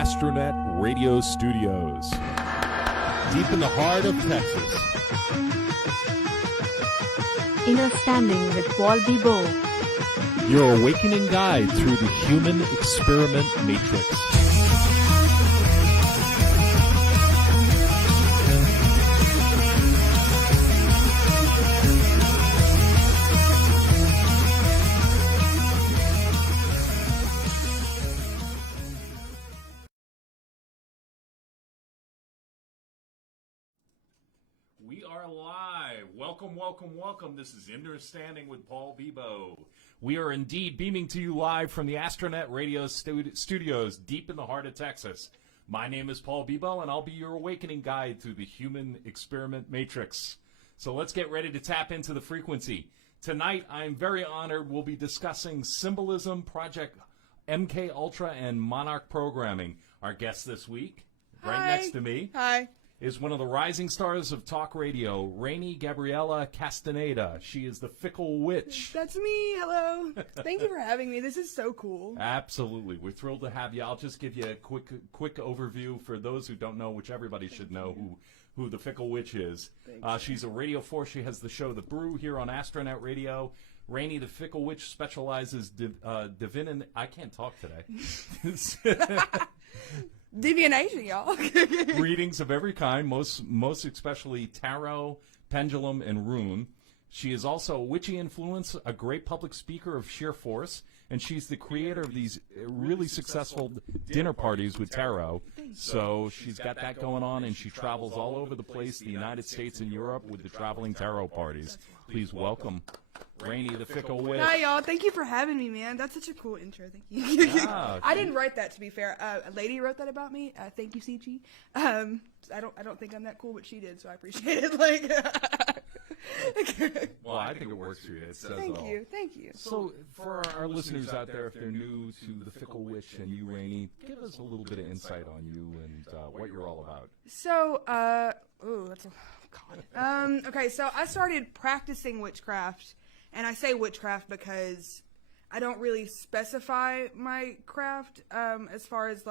Astronet Radio Studios, deep in the heart of Texas. Innerstanding with Bibeau. Your awakening guide through the human experiment matrix. We are live. Welcome. This is Innerstanding with Bibeau. We are indeed beaming to you live from the Astronet Radio Studios deep in the heart of Texas. My name is Bibeau, and I'll be your awakening guide through the human experiment matrix. So let's get ready to tap into the frequency. Tonight, I'm very honored. We'll be discussing Symbolism, Project MKUltra, and Monarch programming. Our guest this week, right next to me. Hi. Is one of the rising stars of talk radio, Rainey Gabriella Castaneda. She is the fickle witch. That's me. Hello. Thank you for having me. This is so cool. Absolutely. We're thrilled to have you. I'll just give you a quick overview for those who don't know, which everybody should know who the fickle witch is. She's a radio force. She has the show The Brew here on Astronet Radio. Rainey, the fickle witch, specializes divine. I can't talk today. Divination, y'all. Readings of every kind, most especially tarot, pendulum, and rune. She is also a witchy influence, a great public speaker of sheer force, and she's the creator of these really successful dinner parties with tarot. So she's got that going on, and she travels all over the place, the United States and Europe, with the traveling tarot parties. Please welcome Rainey, the fickle witch. Hi, y'all. Thank you for having me, man. That's such a cool intro. Thank you. Yeah, I didn't write that, to be fair. A lady wrote that about me. Thank you, Sichi. I don't think I'm that cool, but she did, so I appreciate it. Well, I think it works for you. It says Thank all. Thank you. So, for our listeners out there, if they're new to the fickle witch and you, Rainey, give us a little bit of insight on you and what you're all about. So, that's a God. Okay, so I started practicing witchcraft, and I say witchcraft because I don't really specify my craft as far as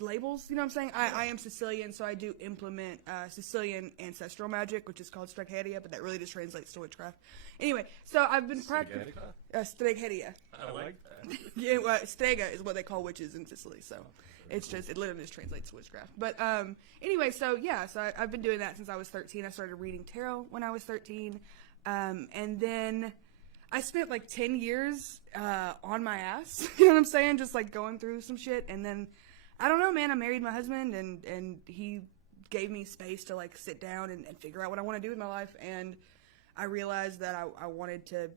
labels. You know what I'm saying? I am Sicilian, so I do implement Sicilian ancestral magic, which is called Stregheria, but that really just translates to witchcraft. Anyway, so I've been practicing Stregheria. I like that. Yeah, well, strega is what they call witches in Sicily, so it literally just translates to witchcraft. But anyway, so I've been doing that since I was 13. I started reading tarot when I was 13, and then I spent 10 years on my ass. You know what I'm saying? Just going through some shit, and then I don't know, man. I married my husband, and he gave me space to sit down and figure out what I want to do with my life, and I realized that I wanted to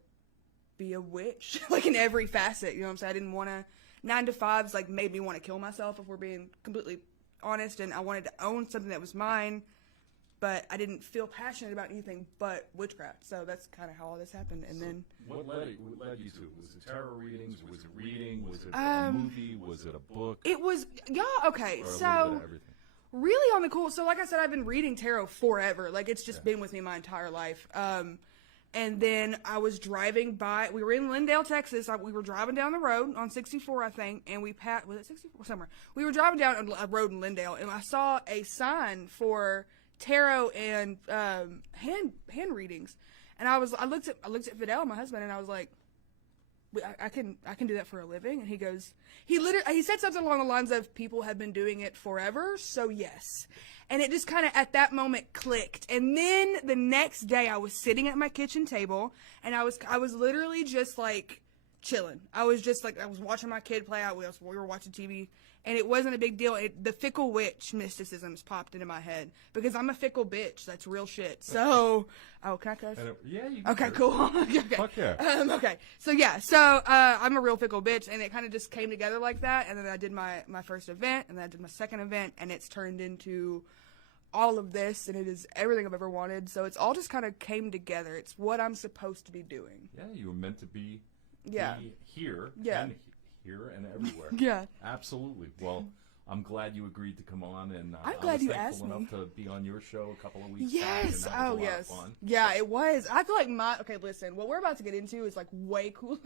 be a witch, in every facet. You know what I'm saying? I didn't want to. 9 to 5s made me want to kill myself, if we're being completely honest, and I wanted to own something that was mine, but I didn't feel passionate about anything but witchcraft. So that's kind of how all this happened. And then what led you to it? Was it tarot readings? Was it reading? Was it a movie? Was it a book? It was okay. Or a little So bit of everything? really on the cool. So like I said, I've been reading tarot forever. It's just been with me my entire life. And then I was driving by. We were in Lindale, Texas. We were driving down the road on 64, I think, and we passed. Was it 64 somewhere? We were driving down a road in Lindale, and I saw a sign for tarot and hand readings. And I looked at Fidel, my husband, and I was like, I can do that for a living. And he goes, he said something along the lines of, people have been doing it forever, so yes. And it just kind of at that moment clicked. And then the next day I was sitting at my kitchen table, and I was literally just chilling. I was just I was watching my kid play out. We were watching TV, and it wasn't a big deal. The fickle witch mysticisms popped into my head because I'm a fickle bitch. That's real shit. So, can I cuss? Yeah, you can. Okay, cool. Okay. Fuck yeah. Okay. So I'm a real fickle bitch, and it kind of just came together like that. And then I did my first event, and then I did my second event, and it's turned into all of this, and it is everything I've ever wanted. So it's all just kind of came together. It's what I'm supposed to be doing. Yeah, you were meant to be. Yeah. Here. Yeah. And here and everywhere. Yeah. Absolutely. Well, I'm glad you agreed to come on, and I'm glad you asked me. I was thankful enough to be on your show a couple of weeks back. Yes. And that was a lot yes. of fun. Yeah, it was. I feel okay, listen, what we're about to get into is way cooler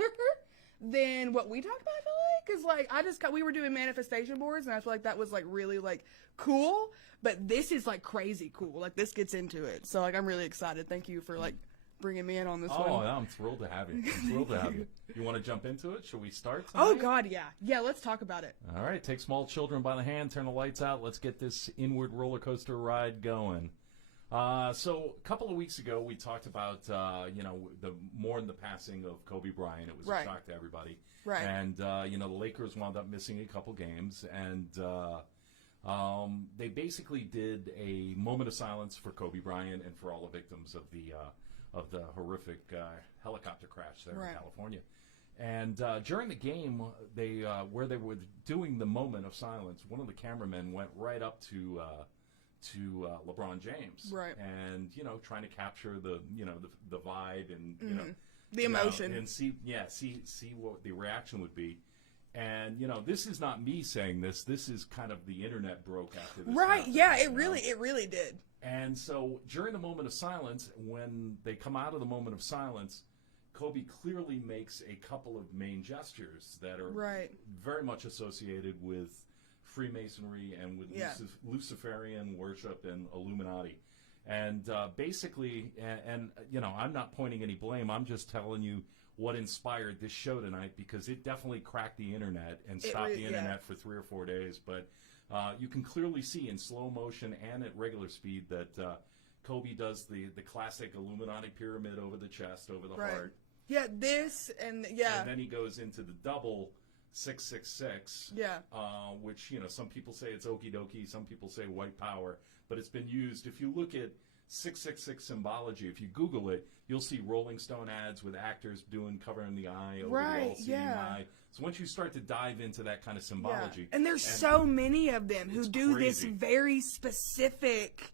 than what we talked about. I feel like, because like we were doing manifestation boards, and I feel like that was like really like cool. But this is like crazy cool. Like this gets into it. So like I'm really excited. Thank you for like bringing me in on this one. Oh, I'm thrilled to have you. I'm thrilled to have you. You want to jump into it? Should we start tonight? Oh God, yeah. Yeah, let's talk about it. All right, take small children by the hand, turn the lights out. Let's get this inward roller coaster ride going. So a couple of weeks ago, we talked about the passing of Kobe Bryant. It was a shock to everybody. Right. And the Lakers wound up missing a couple games, and they basically did a moment of silence for Kobe Bryant and for all the victims of the horrific helicopter crash there in California. And during the game, where they were doing the moment of silence, one of the cameramen went right up to LeBron James, right, and trying to capture the vibe and the emotion and see what the reaction would be. And this is not me saying this. This is kind of the internet broke after this. Right? happened, Yeah, it really did. And so during the moment of silence, when they come out of the moment of silence, Kobe clearly makes a couple of main gestures that are very much associated with Freemasonry and with Luciferian worship and Illuminati. And basically, I'm not pointing any blame. I'm just telling you what inspired this show tonight, because it definitely cracked the internet and stopped the internet for 3 or 4 days. But you can clearly see in slow motion and at regular speed that Kobe does the classic Illuminati pyramid over the chest, over the heart. Yeah, this and And then he goes into the double 666. Yeah. Which, some people say it's okie dokie, some people say white power, but it's been used. If you look at 666 symbology, if you Google it, you'll see Rolling Stone ads with actors covering the eye over the all-seeing eye. So once you start to dive into that kind of symbology, and there's so many of them who do this very specific,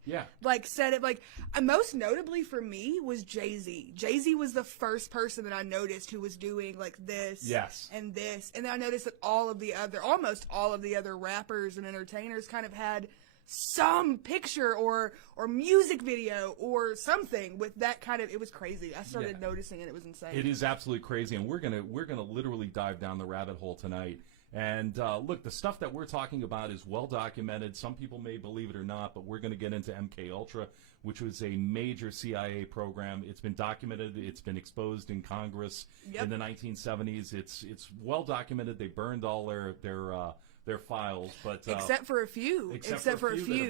set it like. Most notably for me was Jay-Z. Jay-Z was the first person that I noticed who was doing like this, and this, and then I noticed that almost all of the other rappers and entertainers kind of had some picture or music video or something with that kind of. It was crazy. I started noticing it. It was insane. It is absolutely crazy, and we're gonna literally dive down the rabbit hole tonight. And look, the stuff that we're talking about is well documented. Some people may believe it or not, but we're going to get into MKUltra, which was a major CIA program. It's been documented. It's been exposed in Congress in the 1970s. It's well documented. They burned all their files, but except for a few that have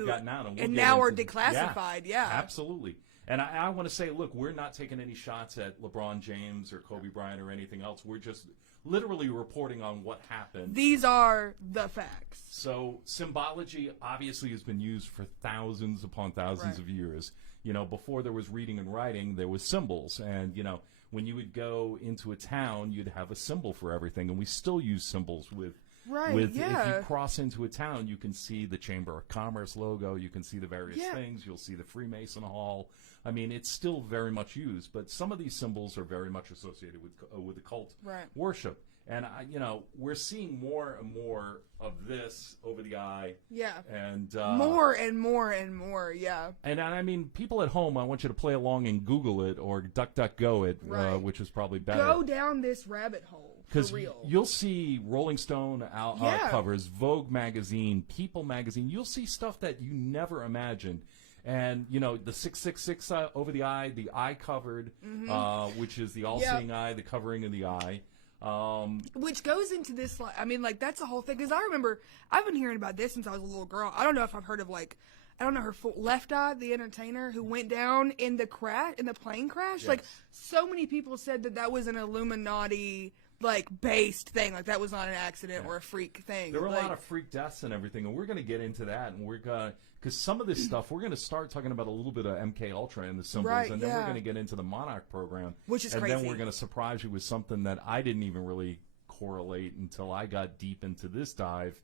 gotten out, and now are declassified. Absolutely. And I want to say, look, we're not taking any shots at LeBron James or Kobe Bryant or anything else. We're just literally reporting on what happened. These are the facts. So symbology obviously has been used for thousands upon thousands of years. Before there was reading and writing, there was symbols, and when you would go into a town, you'd have a symbol for everything, and we still use symbols with. If you cross into a town, you can see the Chamber of Commerce logo. You can see the various things. You'll see the Freemason Hall. I mean, it's still very much used, but some of these symbols are very much associated with occult worship. And we're seeing more and more of this over the eye. Yeah. And more and more and more. Yeah. And I mean, people at home, I want you to play along and Google it or DuckDuckGo it, which is probably better. Go down this rabbit hole. Because you'll see Rolling Stone covers, Vogue magazine, People magazine. You'll see stuff that you never imagined. And, the 666 over the eye covered, which is the all-seeing eye, the covering of the eye. Which goes into this, that's the whole thing. Because I remember, I've been hearing about this since I was a little girl. I don't know if I've heard of, her Left Eye, the entertainer, who went down in the plane crash. Yes. So many people said that was an Illuminati based thing, that was not an accident or a freak thing. There were a lot of freak deaths and everything, and we're going to get into that, and because some of this stuff, we're going to start talking about a little bit of MKUltra and the symbols, and then we're going to get into the Monarch program, which is crazy. And then we're going to surprise you with something that I didn't even really correlate until I got deep into this dive,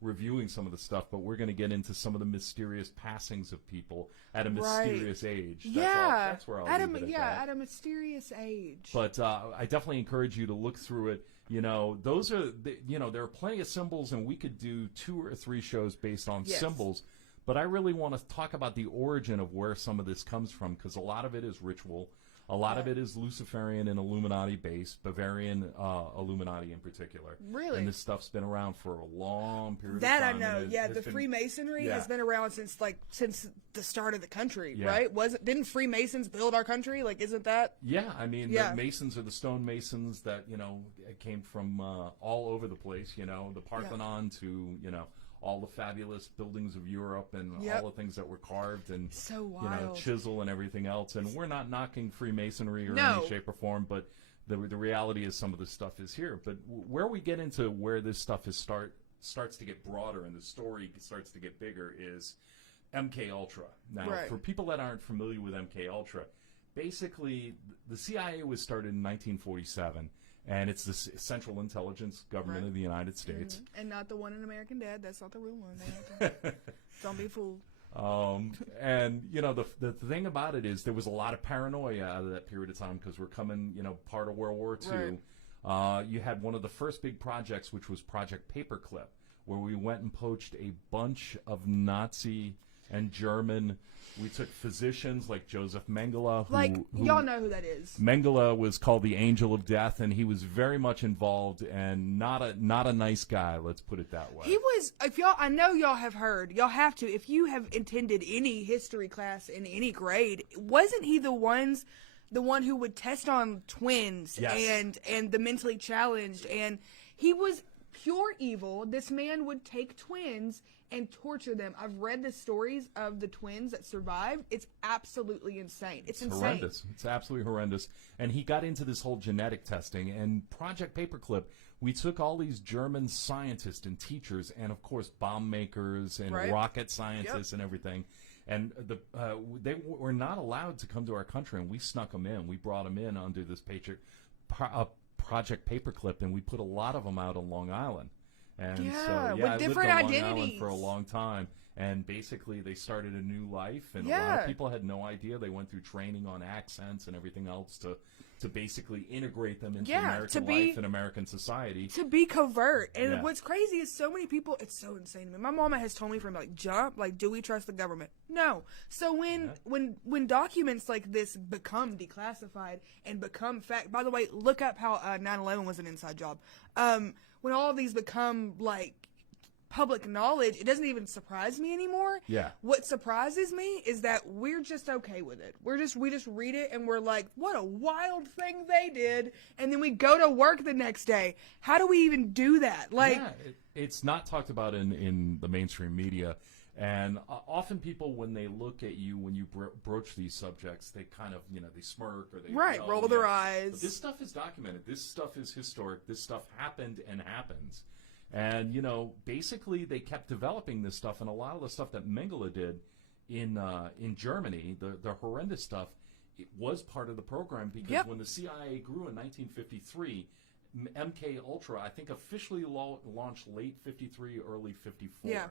reviewing some of the stuff, but we're going to get into some of the mysterious passings of people at a mysterious age. That's where I'll leave it at a mysterious age. But I definitely encourage you to look through it. Those are, there are plenty of symbols, and we could do 2 or 3 shows based on symbols. But I really want to talk about the origin of where some of this comes from, because a lot of it is ritual. A lot of it is Luciferian and Illuminati based, Bavarian Illuminati in particular. Really? And this stuff's been around for a long period That of time. I know. The Freemasonry has been around since the start of the country, right? Didn't Freemasons build our country? Like, isn't that? Yeah, I mean, the Masons are the stone masons that, came from all over the place, the Parthenon to, all the fabulous buildings of Europe and all the things that were carved and so wild. Chisel and everything else. And we're not knocking Freemasonry or any shape or form, but the reality is some of this stuff is here. But where we get into where this stuff starts to get broader and the story starts to get bigger is MKUltra. Now, for people that aren't familiar with MKUltra, basically the CIA was started in 1947. And it's the Central Intelligence Government of the United States. And not the one in American Dad. That's not the real one. Don't be fooled. And, the thing about it is there was a lot of paranoia out of that period of time because we're coming, part of World War II. You had one of the first big projects, which was Project Paperclip, where we went and poached a bunch of Nazi and German. We took physicians like Joseph Mengele. Y'all know who that is. Mengele was called the Angel of Death, and he was very much involved and not a nice guy. Let's put it that way. He was. I know y'all have heard. Y'all have to. If you have attended any history class in any grade, wasn't he the one who would test on twins and the mentally challenged? And he was pure evil. This man would take twins and torture them. I've read the stories of the twins that survived. It's absolutely insane. It's insane. Horrendous. It's absolutely horrendous. And he got into this whole genetic testing. And Project Paperclip, we took all these German scientists and teachers and, of course, bomb makers and rocket scientists and everything. And they were not allowed to come to our country, and we snuck them in. We brought them in under this Project Paperclip, and we put a lot of them out on Long Island. And with different I lived on Long identities Island for a long time, and basically they started a new life, and a lot of people had no idea. They went through training on accents and everything else to basically integrate them into American life and American society. To be covert. And what's crazy is so many people, it's so insane to me. My mama has told me from jump, do we trust the government? No. So when documents like this become declassified and become fact, by the way, look up how 9/11 was an inside job. When all of these become public knowledge, it doesn't even surprise me anymore. Yeah. What surprises me is that we're just okay with it. We just read it and we're like, what a wild thing they did, and then we go to work the next day. How do we even do that? It's not talked about in the mainstream media. And often people, when they look at you, when you broach these subjects, they kind of, they smirk or they roll their eyes. But this stuff is documented. This stuff is historic. This stuff happened and happens. And, basically they kept developing this stuff. And a lot of the stuff that Mengele did in Germany, the horrendous stuff, it was part of the program because when the CIA grew in 1953, MKUltra, I think, officially launched late 53, early 54. Yeah.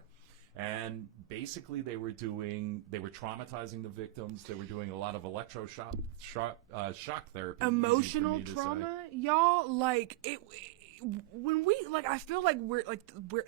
And basically they were traumatizing the victims. They were doing a lot of electroshock shock therapy. Emotional trauma, y'all, when we I feel like we're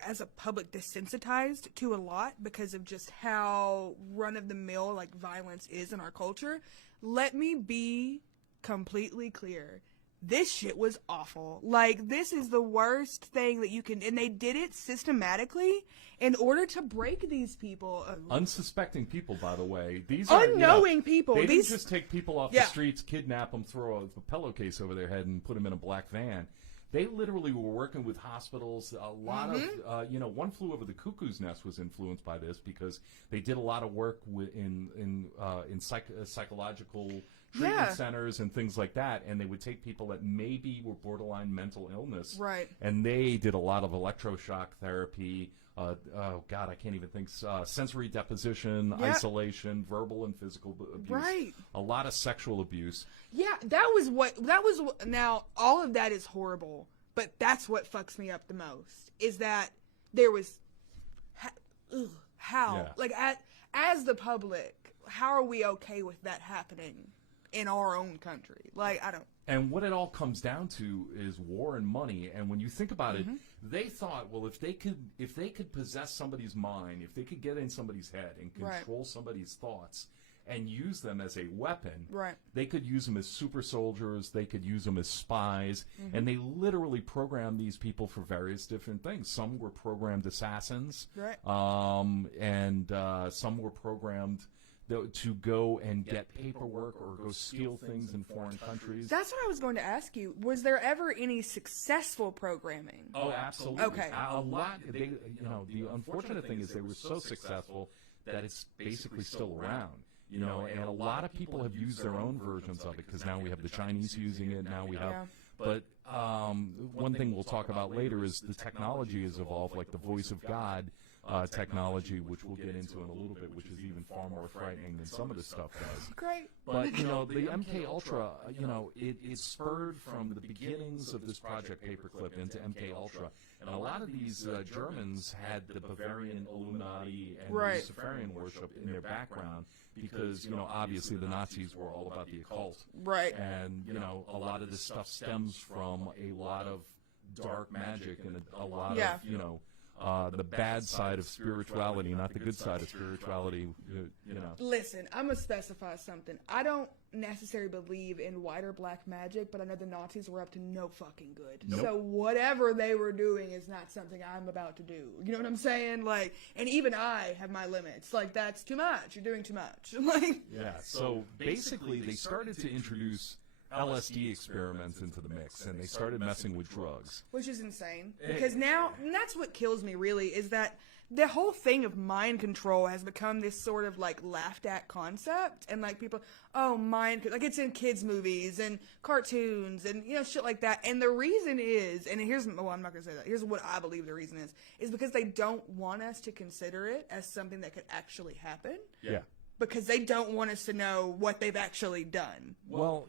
as a public desensitized to a lot because of just how run of the mill violence is in our culture. Let me be completely clear. This shit was awful. This is the worst thing that you can, and they did it systematically in order to break these people. Unsuspecting people, by the way. These are unknowing people. They didn't just take people off the streets, kidnap them, throw a pillowcase over their head, and put them in a black van. They literally were working with hospitals. A lot of, One Flew Over the Cuckoo's Nest was influenced by this because they did a lot of work in psychological treatment centers and things like that, and they would take people that maybe were borderline mental illness. Right. And they did a lot of electroshock therapy. I can't even think. Sensory deposition, isolation, verbal and physical abuse. Right. A lot of sexual abuse. Yeah, now, all of that is horrible, but that's what fucks me up the most, is that there was, as the public, how are we okay with that happening in our own country? I don't. And what it all comes down to is war and money. And when you think about it, they thought, well, if they could possess somebody's mind, if they could get in somebody's head and control somebody's thoughts, and use them as a weapon. Right. They could use them as super soldiers. They could use them as spies. And they literally programmed these people for various different things. Some were programmed assassins. Right. And some were programmed to go and get paperwork or go steal things in foreign countries. That's what I was going to ask you. Was there ever any successful programming? Oh, absolutely. Okay. A lot. They, the unfortunate thing is they were so successful that it's basically still around. And a lot of people have used their own versions of it because now we have the Chinese using it. Now we have, but one thing we'll talk about later is the technology has evolved, like the voice of God technology, which we'll get into in a little bit, which is even far more frightening than some of this stuff does. Great. But, the MKUltra, it spurred from the beginnings of this Project Paperclip into MKUltra. And a lot of these Germans had the Bavarian Illuminati and Luciferian worship in their background because, obviously the Nazis were all about the occult. Right. And, a lot of this stuff stems from a lot of dark magic and a lot of, the bad side of spirituality, not the good side of spirituality, Listen, I'm going to specify something. I don't necessarily believe in white or black magic, but I know the Nazis were up to no fucking good. Nope. So whatever they were doing is not something I'm about to do. You know what I'm saying? Like, and even I have my limits. Like, that's too much. You're doing too much. Like, yeah. So basically, they started to introduce LSD experiments into the mix, and they started messing with drugs. which is insane. Because now, and that's what kills me really, is that the whole thing of mind control has become this sort of like laughed at concept. And like people, like it's in kids movies and cartoons and, shit like that. And the reason is, and I'm not going to say that. Here's what I believe the reason is because they don't want us to consider it as something that could actually happen. Yeah. Because they don't want us to know what they've actually done. Well,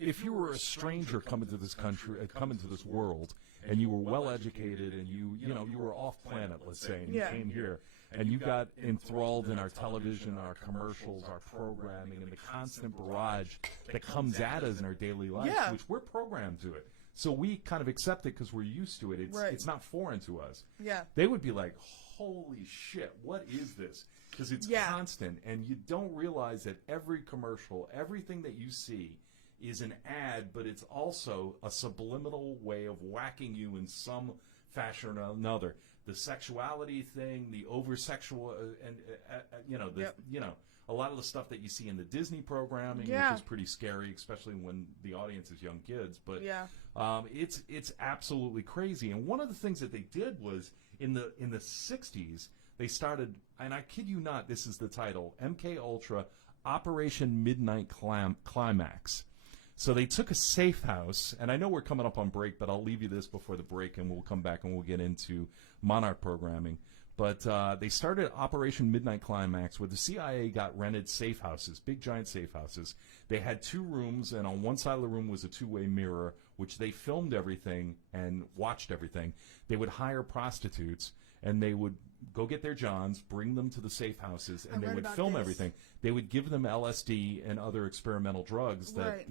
if you were a stranger coming to this country, coming to this world, and you were well educated, and you were off planet, let's say, and you came here, and you got enthralled in our television, our commercials, our programming, and the constant barrage that comes at us in our daily life, which we're programmed to it. So we kind of accept it because we're used to it. It's not foreign to us. Yeah. They would be like, holy shit, what is this? Because it's constant, and you don't realize that every commercial, everything that you see is an ad, but it's also a subliminal way of whacking you in some fashion or another. The sexuality thing, the over-sexual, a lot of the stuff that you see in the Disney programming, which is pretty scary, especially when the audience is young kids. But it's absolutely crazy. And one of the things that they did was in the 60s, they started, and I kid you not, this is the title, MKUltra Operation Midnight Climax. So they took a safe house, and I know we're coming up on break, but I'll leave you this before the break, and we'll come back and we'll get into Monarch programming. But they started Operation Midnight Climax, where the CIA got rented safe houses, big giant safe houses. They had 2 rooms, and on one side of the room was a 2-way mirror, which they filmed everything and watched everything. They would hire prostitutes, and they would go get their johns, bring them to the safe houses, and they would film everything. They would give them LSD and other experimental drugs that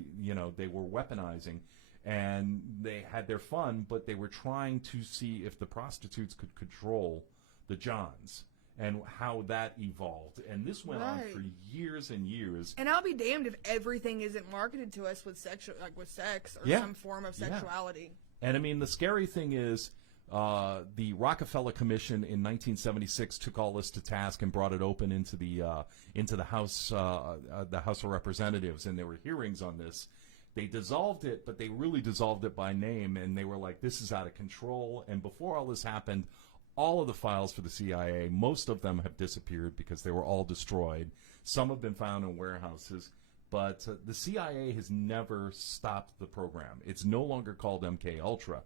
they were weaponizing, and they had their fun, but they were trying to see if the prostitutes could control the johns and how that evolved. And this went on for years and years. And I'll be damned if everything isn't marketed to us with sex or some form of sexuality. And I mean, the scary thing is, the Rockefeller Commission in 1976 took all this to task and brought it open into the House of Representatives, and there were hearings on this. They dissolved it, but they really dissolved it by name, and they were like, this is out of control. And before all this happened, all of the files for the CIA, most of them have disappeared because they were all destroyed. Some have been found in warehouses. But the CIA has never stopped the program. It's no longer called MKUltra,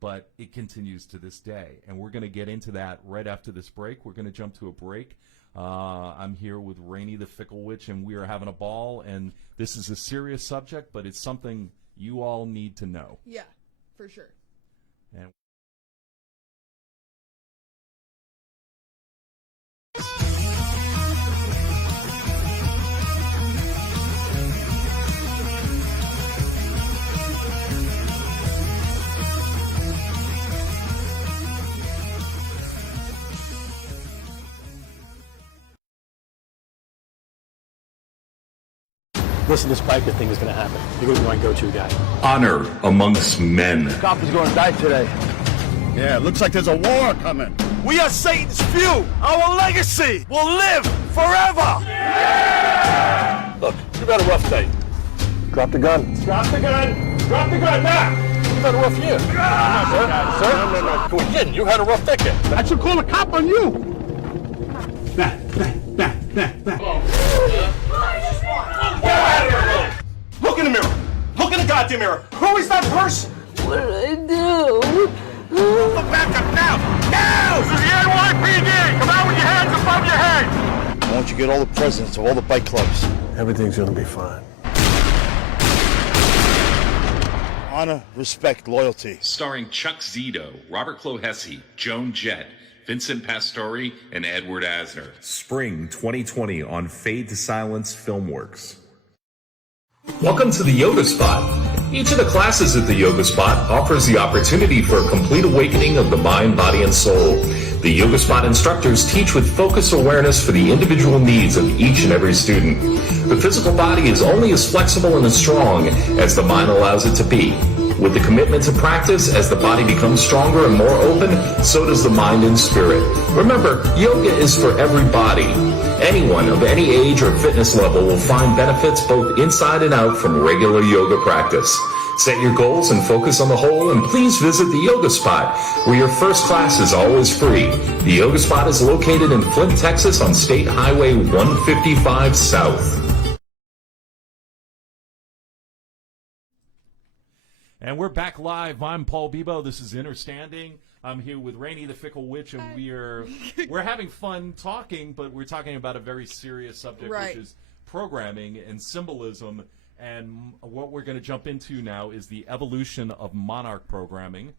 but it continues to this day. And we're going to get into that right after this break. We're going to jump to a break. I'm here with Rainey the Fickle Witch, and we are having a ball. And this is a serious subject, but it's something you all need to know. Yeah, for sure. And Listen, this biker thing is going to happen. You're going to be my go-to guy. Honor amongst men. Cop is going to die today. Yeah, looks like there's a war coming. We are Satan's few. Our legacy will live forever. Look, you've had a rough day. Drop the gun. Drop the gun! Drop the gun now! You've had a rough year. Sir? No. Who again? You had a rough decade. I should call a cop on you! Back. Look in the mirror. Look in the goddamn mirror. Who is that person? What did I do? Look back up now. Now! This is the NYPD. Come out with your hands above your head. Why don't you get all the presidents of all the bike clubs? Everything's going to be fine. Honor, respect, loyalty. Starring Chuck Zito, Robert Clohessy, Joan Jett, Vincent Pastore, and Edward Asner. Spring 2020 on Fade to Silence Filmworks. Welcome to the Yoga Spot. Each of the classes at the Yoga Spot offers the opportunity for a complete awakening of the mind, body, and soul. The Yoga Spot instructors teach with focused awareness for the individual needs of each and every student. The physical body is only as flexible and as strong as the mind allows it to be. With the commitment to practice, as the body becomes stronger and more open, so does the mind and spirit. Remember, yoga is for everybody. Anyone of any age or fitness level will find benefits both inside and out from regular yoga practice. Set your goals and focus on the whole, and please visit the Yoga Spot, where your first class is always free. The Yoga Spot is located in Flint, Texas on State Highway 155 South. And we're back live. I'm Paul Bibeau. This is Innerstanding. I'm here with Rainey the Fickle Witch, and we're having fun talking, but we're talking about a very serious subject, Right. which is programming and symbolism. And what we're going to jump into now is the evolution of Monarch programming.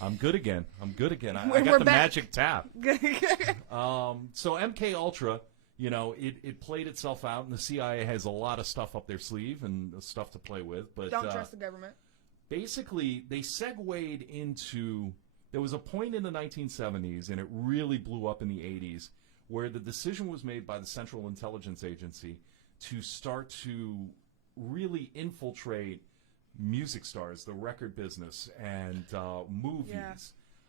I'm good again. I We're got the back. magic tap. So MKUltra, you know, it played itself out, and the CIA has a lot of stuff up their sleeve and stuff to play with. But Don't trust the government. basically, they segued into, there was a point in the 1970s, and it really blew up in the 80s, where the decision was made by the Central Intelligence Agency to start to really infiltrate music stars, the record business, and movies, Yeah.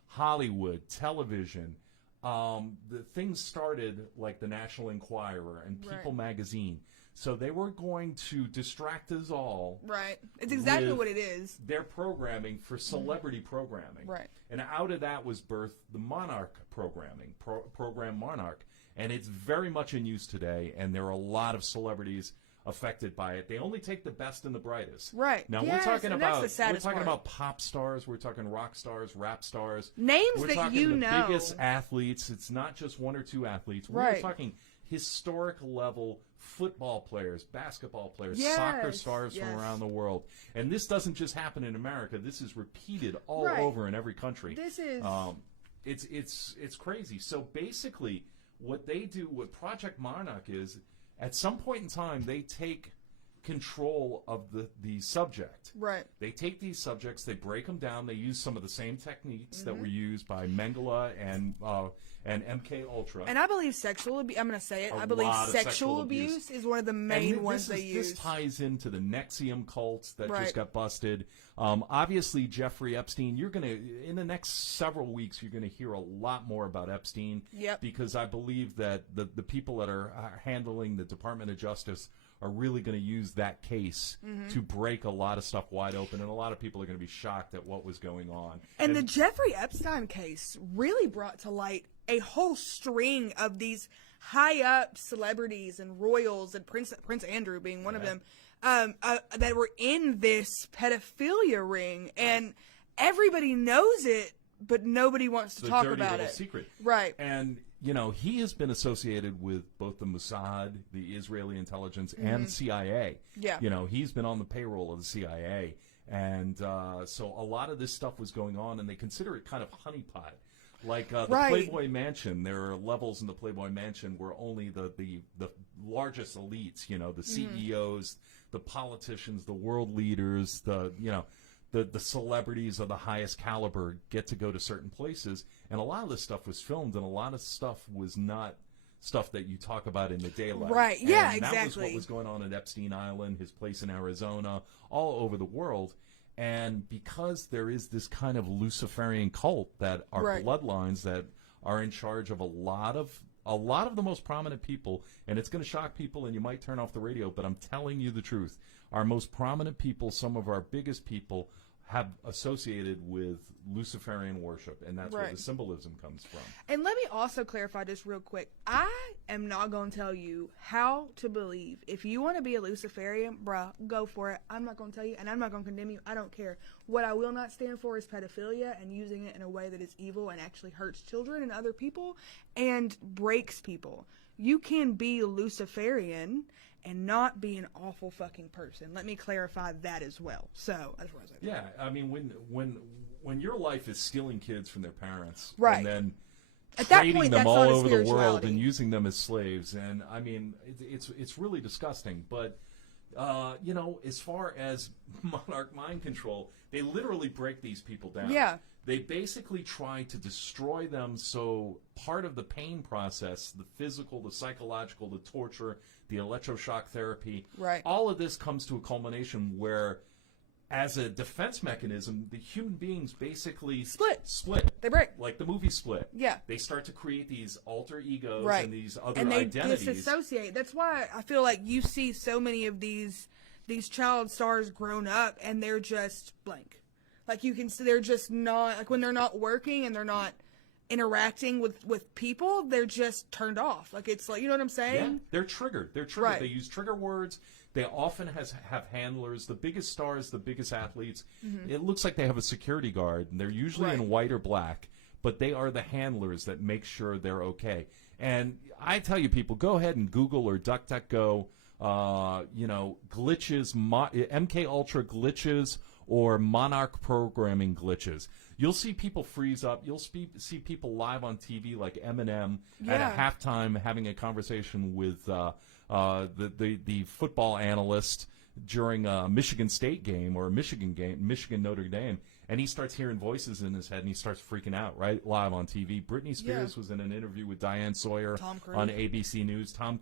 Hollywood, television. The things started like the National Enquirer and People magazine. So they were going to distract us all. Right. It's exactly with what it is. Their programming for celebrity programming. Right. And out of that was birthed the Monarch programming, program Monarch. And it's very much in use today, and there are a lot of celebrities affected by it. They only take the best and the brightest. Right. Now Yes, we're talking and that's about the saddest part. pop stars, we're talking rock stars, rap stars. Names We're that talking you the know. biggest athletes. It's not just one or two athletes. We're Right. talking historic level football players, basketball players, Yes, soccer stars from yes. around the world. And this doesn't just happen in America. This is repeated all Right. over in every country. This is It's crazy. So basically, what they do, what Project Monarch is, at some point in time, they take control of the subject. right. They take these subjects, they break them down, they use some of the same techniques that were used by Mengele and MKUltra. And I believe sexual abuse, I'm going to say it, A I believe lot of sexual sexual abuse is one of the main And ones they use. This ties into the Nexium cult that Right. just got busted. Obviously, Jeffrey Epstein, in the next several weeks, you're going to hear a lot more about Epstein. Yep. Because I believe that the people that are handling the Department of Justice are really going to use that case to break a lot of stuff wide open, and a lot of people are going to be shocked at what was going on. And the Jeffrey Epstein case really brought to light a whole string of these high-up celebrities and royals, and Prince Andrew being one of them, that were in this pedophilia ring, and everybody knows it, but nobody wants to the talk dirty about little it. secret. Right. And, you know, he has been associated with both the Mossad, the Israeli intelligence, and CIA. Yeah. You know, he's been on the payroll of the CIA. And so a lot of this stuff was going on, and they consider it kind of honeypot. Like the Right. Playboy Mansion, there are levels in the Playboy Mansion where only the largest elites, you know, the CEOs, the politicians, the world leaders, the celebrities of the highest caliber get to go to certain places. And a lot of this stuff was filmed, and a lot of stuff was not stuff that you talk about in the daylight. Right, yeah, and that was exactly. what was going on at Epstein Island, his place in Arizona, all over the world. And because there is this kind of Luciferian cult that are Right. bloodlines that are in charge of a lot of the most prominent people, and it's going to shock people and you might turn off the radio, but I'm telling you the truth. Our most prominent people, some of our biggest people, have associated with Luciferian worship, and that's where Right. the symbolism comes from. And let me also clarify just real quick. I am not going to tell you how to believe. If you want to be a Luciferian, bruh, go for it. I'm not going to tell you, and I'm not going to condemn you. I don't care. What I will not stand for is pedophilia and using it in a way that is evil and actually hurts children and other people and breaks people. You can be Luciferian and not be an awful fucking person. Let me clarify that as well. So, I just want to say that. Yeah, I mean, when your life is stealing kids from their parents, Right. and then At that trading point, them that's all not a over the world spirituality. and using them as slaves, and I mean, it's really disgusting. But you know, as far as Monarch mind control, they literally break these people down. Yeah. They basically try to destroy them, so part of the pain process, the physical, the psychological, the torture, the electroshock therapy, Right. all of this comes to a culmination where, as a defense mechanism, the human beings basically split. They break. Like the movie Split. Yeah. They start to create these alter egos Right. and these other and they identities. disassociate. That's why I feel like you see so many of these child stars grown up and they're just blank. Like you can see they're just not, like when they're not working and they're not interacting with people, they're just turned off. Like it's like, you know what I'm saying? Yeah, they're triggered. They're triggered. Right. They use trigger words. They often have handlers. The biggest stars, the biggest athletes, it looks like they have a security guard, and they're usually Mm-hmm. Right. in white or black, but they are the handlers that make sure they're okay. And I tell you, people, go ahead and Google or DuckDuckGo, you know, glitches, MKUltra glitches, or Monarch programming glitches. You'll see people freeze up. You'll see people live on TV like Eminem at Yeah. a halftime having a conversation with the football analyst during a Michigan State game or a Michigan game, Michigan Notre Dame, and he starts hearing voices in his head and he starts freaking out right live on TV. Britney Spears was in an interview with Diane Sawyer Tom Cruise. on ABC News, Tom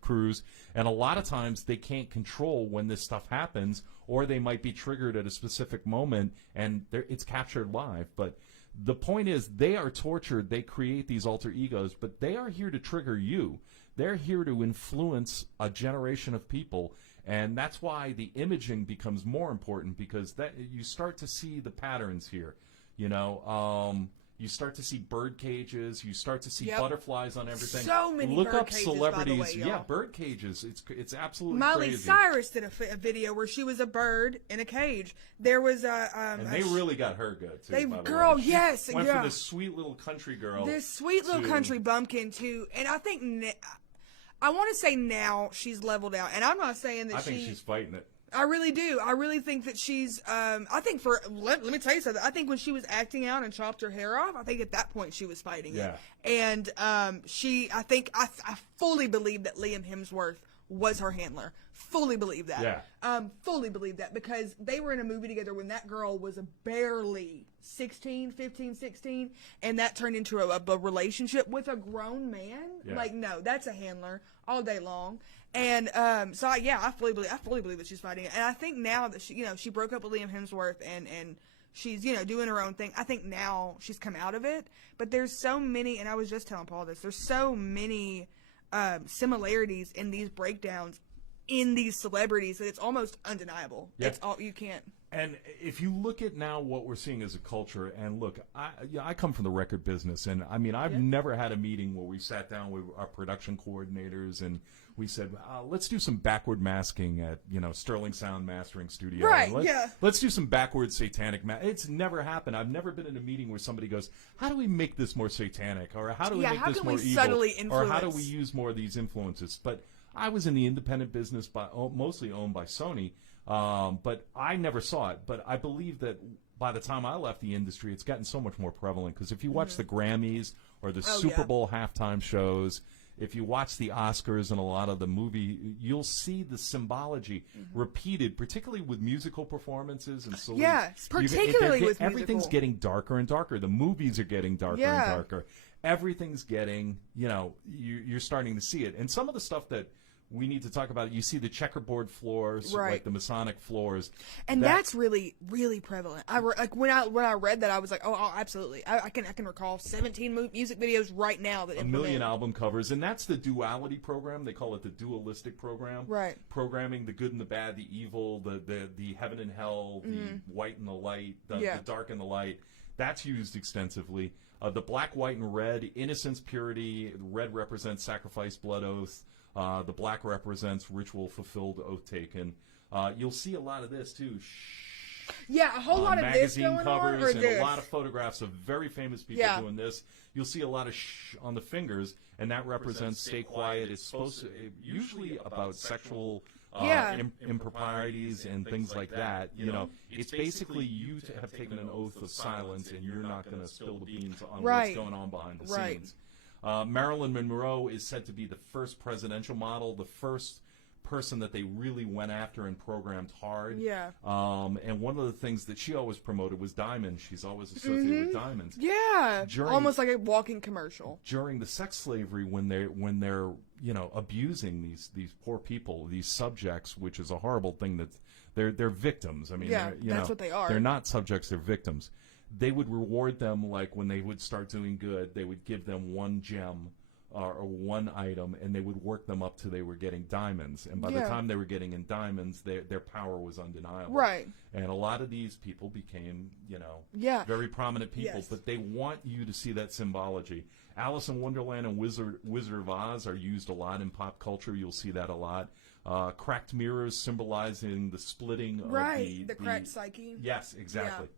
Cruise, and a lot of times they can't control when this stuff happens, or they might be triggered at a specific moment and it's captured live. But the point is, they are tortured. They create these alter egos, but they are here to trigger you. They're here to influence a generation of people, and that's why the imaging becomes more important, because that you start to see the patterns here. You know, you start to see bird cages. You start to see Yep. butterflies on everything. So many Look bird up cages, by the celebrities. way, y'all. Yeah, bird cages. It's absolutely Miley crazy. Cyrus did a video where she was a bird in a cage. There was a And they really got her good too. They- by the girl, way. She yes, went yeah. from this sweet little country girl. this sweet little to- country bumpkin too, and I think I want to say now she's leveled out, and I'm not saying that I think she's fighting it. I really do. I really think that she's. I think let me tell you something. I think when she was acting out and chopped her hair off, I think at that point she was fighting Yeah. it. And I fully believe that Liam Hemsworth was her handler. Fully believe that. Yeah. Fully believe that, because they were in a movie together when that girl was barely 15, 16, and that turned into a relationship with a grown man. Yeah. Like, no, that's a handler all day long. And I fully believe that she's fighting it. And I think now that she broke up with Liam Hemsworth and she's doing her own thing. I think now she's come out of it. But there's so many, and I was just telling Paul this. There's so many similarities in these breakdowns in these celebrities that it's almost undeniable. Yeah. It's all you can't. And if you look at now what we're seeing as a culture, and look, I come from the record business, and I mean, I've never had a meeting where we sat down with our production coordinators and we said, let's do some backward masking at, Sterling Sound Mastering Studio. Right, And yeah. Let's do some backward satanic It's never happened. I've never been in a meeting where somebody goes, how do we make this more satanic? Or how do we make how this can more we evil? subtly Or how do influence? we use more of these influences? But I was in the independent business, mostly owned by Sony. But I never saw it. But I believe that by the time I left the industry, it's gotten so much more prevalent. Because if you watch the Grammys or the Super yeah. Bowl halftime shows, if you watch the Oscars and a lot of the movie, you'll see the symbology repeated, particularly with musical performances and salutes. Yeah, particularly with everything's musical. getting darker and darker. The movies are getting darker and darker. Everything's getting, you're starting to see it. And some of the stuff that we need to talk about, you see the checkerboard floors, like the Masonic floors. And that's really, really prevalent. When I read that, I was like, oh absolutely. I can recall 17 music videos right now that implement. 1 million album covers. And that's the duality program. They call it the dualistic program. Right. Programming the good and the bad, the evil, the heaven and hell, the white and the light, the dark and the light. That's used extensively. The black, white, and red, innocence, purity. Red represents sacrifice, blood, oath. The black represents ritual fulfilled, oath taken. You'll see a lot of this too. Yeah, a whole lot of this magazine going covers on, or and this. a lot of photographs of very famous people doing this. You'll see a lot of on the fingers, and that represents stay quiet. It's supposed to usually about sexual improprieties and things like that. It's basically you have taken an oath of silence, and you're not going to spill the beans on what's going on behind the scenes. Marilyn Monroe is said to be the first presidential model, the first person that they really went after and programmed hard. Yeah. And one of the things that she always promoted was diamonds. She's always associated with diamonds. Yeah. Almost like a walking commercial. During the sex slavery, when they're abusing these poor people, these subjects, which is a horrible thing, that they're victims. I mean, that's what they are. They're not subjects; they're victims. They would reward them, like when they would start doing good, they would give them one gem or one item, and they would work them up till they were getting diamonds. And by the time they were getting in diamonds, their power was undeniable. Right. And a lot of these people became, very prominent people, but they want you to see that symbology. Alice in Wonderland and Wizard of Oz are used a lot in pop culture. You'll see that a lot. Cracked mirrors symbolizing the splitting of the cracked psyche. Yes, exactly.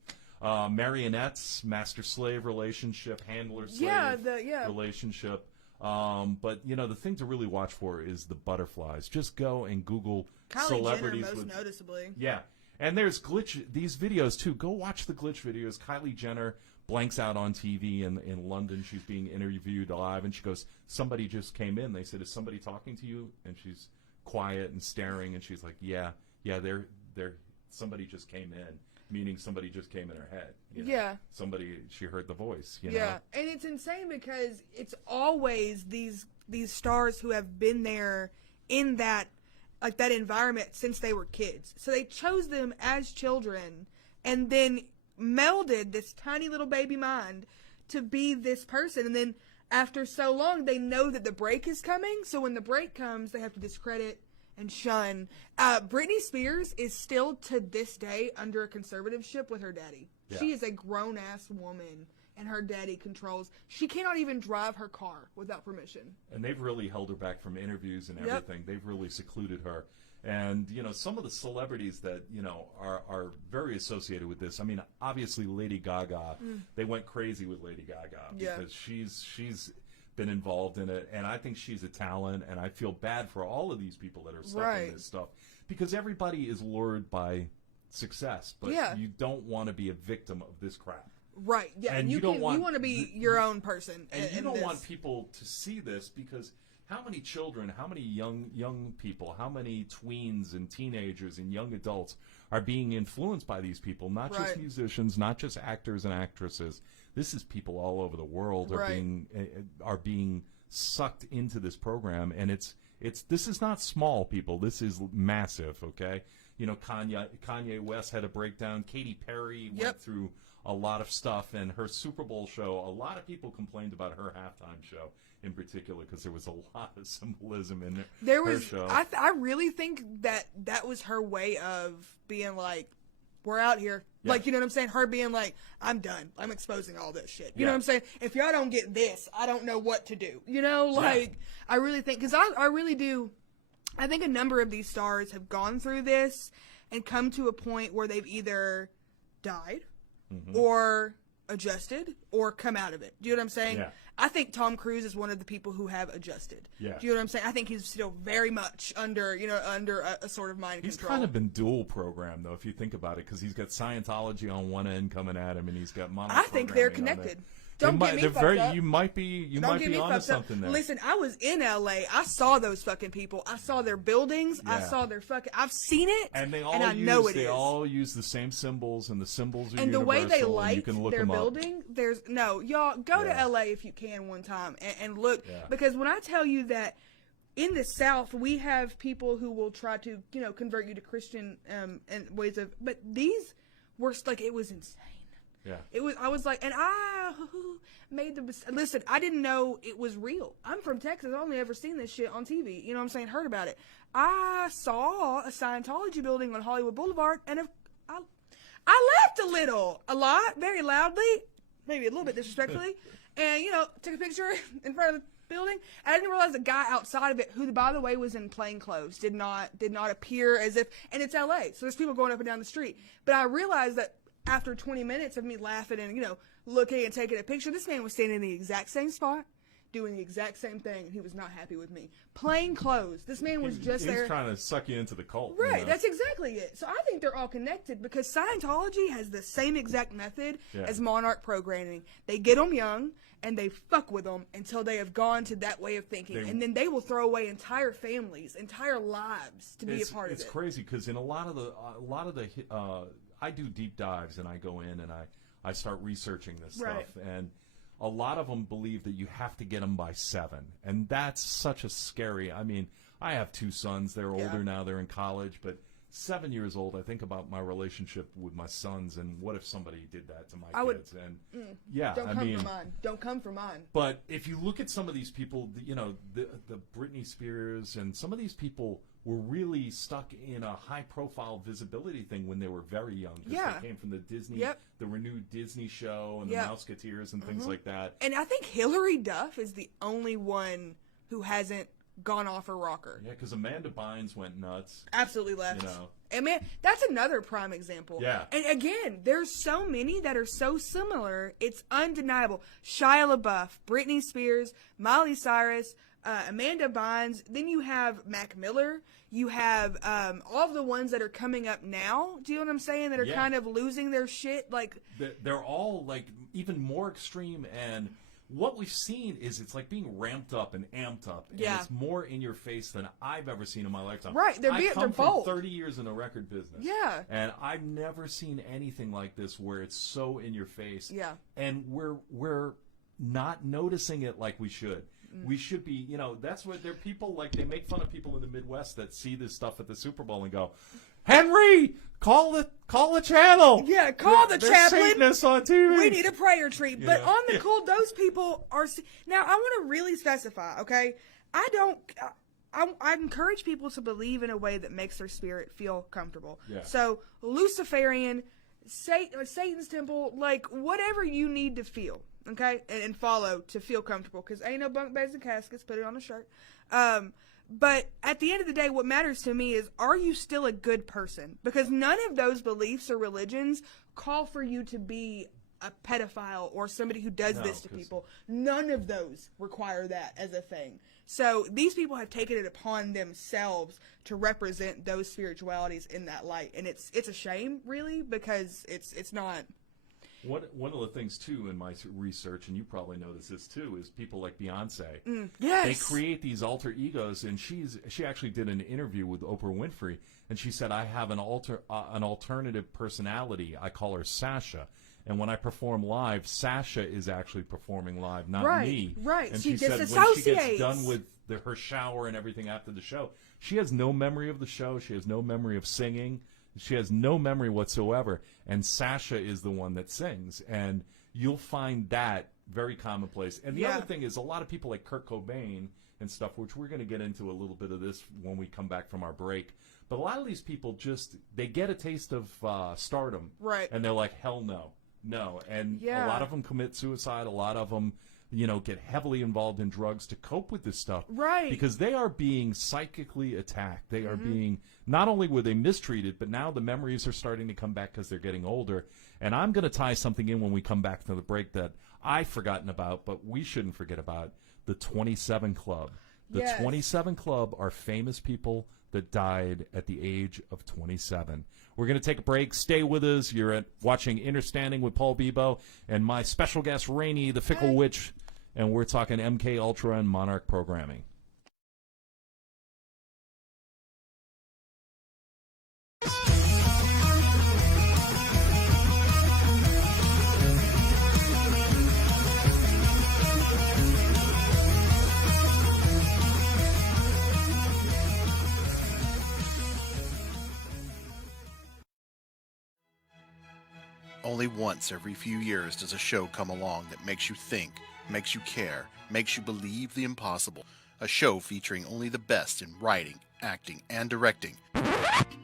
Marionettes, master-slave relationship, handler-slave relationship. But, the thing to really watch for is the butterflies. Just go and Google Kylie celebrities. Jenner, most noticeably. Yeah. And there's these videos, too. Go watch the glitch videos. Kylie Jenner blanks out on TV in London. She's being interviewed live, and she goes, somebody just came in. They said, is somebody talking to you? And she's quiet and staring, and she's like, yeah, somebody just came in. Meaning somebody just came in her head. Somebody, she heard the voice. Yeah, and it's insane because it's always these stars who have been there in that environment since they were kids. So they chose them as children and then melded this tiny little baby mind to be this person. And then after so long, they know that the break is coming. So when the break comes, they have to discredit and shun. Britney Spears is still to this day under a conservatorship with her daddy. Yeah. She is a grown-ass woman, and her daddy controls. She cannot even drive her car without permission. And they've really held her back from interviews and everything. They've really secluded her. And, some of the celebrities that, are very associated with this. I mean, obviously Lady Gaga, they went crazy with Lady Gaga because she's been involved in it, and I think she's a talent, and I feel bad for all of these people that are stuck in this stuff, because everybody is lured by success, but you don't want to be a victim of this crap. Right, yeah, and you want to be your own person. And you don't want people to see this, because how many children, how many young people, how many tweens and teenagers and young adults are being influenced by these people, not just musicians, not just actors and actresses. This is people all over the world are being sucked into this program, and this is not small, people. This is massive. Okay, Kanye West had a breakdown. Katy Perry went through a lot of stuff, and her Super Bowl show. A lot of people complained about her halftime show in particular because there was a lot of symbolism in her show. I really think that was her way of being like, we're out here. Yeah. Like, you know what I'm saying? Her being like, I'm done. I'm exposing all this shit. You know what I'm saying? If y'all don't get this, I don't know what to do. I really think, because I really do, I think a number of these stars have gone through this and come to a point where they've either died or adjusted or come out of it. Do you know what I'm saying? Yeah. I think Tom Cruise is one of the people who have adjusted. Yeah. Do you know what I'm saying? I think he's still very much under a sort of mind control. He's kind of been dual programmed, though, if you think about it, because he's got Scientology on one end coming at him, and he's got Monarch. I think they're connected. Don't get me fucked up. You might be onto something there. Listen, I was in LA. I saw those fucking people. I saw their buildings. I saw their fucking. I've seen it, and they all use the same symbols, and the symbols are and universal. The way they and light you can look their them building. Y'all go to LA if you can one time and look, because when I tell you that in the South we have people who will try to convert you to Christian and ways of, but these were like, it was insane. Yeah. It was. I was like, and I made the. Listen, I didn't know it was real. I'm from Texas. I've only ever seen this shit on TV. You know what I'm saying? Heard about it. I saw a Scientology building on Hollywood Boulevard, and I laughed a lot, very loudly, maybe a little bit disrespectfully, and took a picture in front of the building. I didn't realize the guy outside of it, who by the way was in plain clothes, did not appear as if. And it's LA, so there's people going up and down the street. But I realized that. After 20 minutes of me laughing and, looking and taking a picture, this man was standing in the exact same spot, doing the exact same thing, and he was not happy with me. Plain clothes. This man was just there. He's trying to suck you into the cult. Right, that's exactly it. So I think they're all connected because Scientology has the same exact method as Monarch programming. They get them young, and they fuck with them until they have gone to that way of thinking. And then they will throw away entire families, entire lives to be a part of it. It's crazy because in a lot of the I do deep dives and I go in and I start researching this stuff, and a lot of them believe that you have to get them by 7, and that's such a scary. I mean, I have 2 sons. They're older now. They're in college, but 7 years old. I think about my relationship with my sons, and what if somebody did that to my kids? Don't come for mine. But if you look at some of these people, the Britney Spears and some of these people were really stuck in a high-profile visibility thing when they were very young. Because they came from the Disney, the renewed Disney show, and the Mouseketeers and things like that. And I think Hilary Duff is the only one who hasn't gone off her rocker. Yeah, because Amanda Bynes went nuts. Absolutely left. And man, that's another prime example. Yeah. And again, there's so many that are so similar. It's undeniable. Shia LaBeouf, Britney Spears, Miley Cyrus, Amanda Bynes. Then you have Mac Miller. You have all of the ones that are coming up now. Do you know what I'm saying? That are kind of losing their shit. Like they're all like even more extreme. And what we've seen is it's like being ramped up and amped up. And it's more in your face than I've ever seen in my lifetime. Right. They're bold. 30 years in the record business. Yeah. And I've never seen anything like this where it's so in your face. Yeah. And we're not noticing it like we should. We should be, that's what there are people like, they make fun of people in the Midwest that see this stuff at the Super Bowl and go, Henry, call the channel. Yeah, call the chaplain. Satanists on TV. We need a prayer tree. But on the cool, those people are. Now, I want to really specify, okay? I encourage people to believe in a way that makes their spirit feel comfortable. Yeah. So, Luciferian, Satan's temple, like whatever you need to feel. Okay, and follow to feel comfortable, because ain't no bunk beds and caskets. Put it on a shirt. But at the end of the day, what matters to me is, are you still a good person? Because none of those beliefs or religions call for you to be a pedophile or somebody who does this to people. None of those require that as a thing. So these people have taken it upon themselves to represent those spiritualities in that light, and it's a shame, really, because it's not. One of the things, too, in my research, and you probably notice this, too, is people like Beyonce. Yes. They create these alter egos, and she actually did an interview with Oprah Winfrey, and she said, I have an alternative personality. I call her Sasha. And when I perform live, Sasha is actually performing live, not me. Right, And she said when disassociates. she gets done with her shower and everything after the show, she has no memory of the show. She has no memory of singing. She has no memory whatsoever, and Sasha is the one that sings, and you'll find that very commonplace. And the other thing is, a lot of people like Kurt Cobain and stuff, which we're going to get into a little bit of this when we come back from our break, but a lot of these people they get a taste of stardom, right? And they're like, hell no, and a lot of them commit suicide. A lot of them, get heavily involved in drugs to cope with this stuff. Right. Because they are being psychically attacked. They are being, not only were they mistreated, but now the memories are starting to come back because they're getting older. And I'm going to tie something in when we come back to the break that I've forgotten about, but we shouldn't forget about, the 27 Club. The 27 Club are famous people that died at the age of 27. We're going to take a break. Stay with us. You're watching Innerstanding with Paul Bibeau and my special guest, Rainey, the Fickle Witch, and we're talking MKUltra and Monarch programming. Only once every few years does a show come along that makes you think, makes you care, makes you believe the impossible. A show featuring only the best in writing, acting, and directing.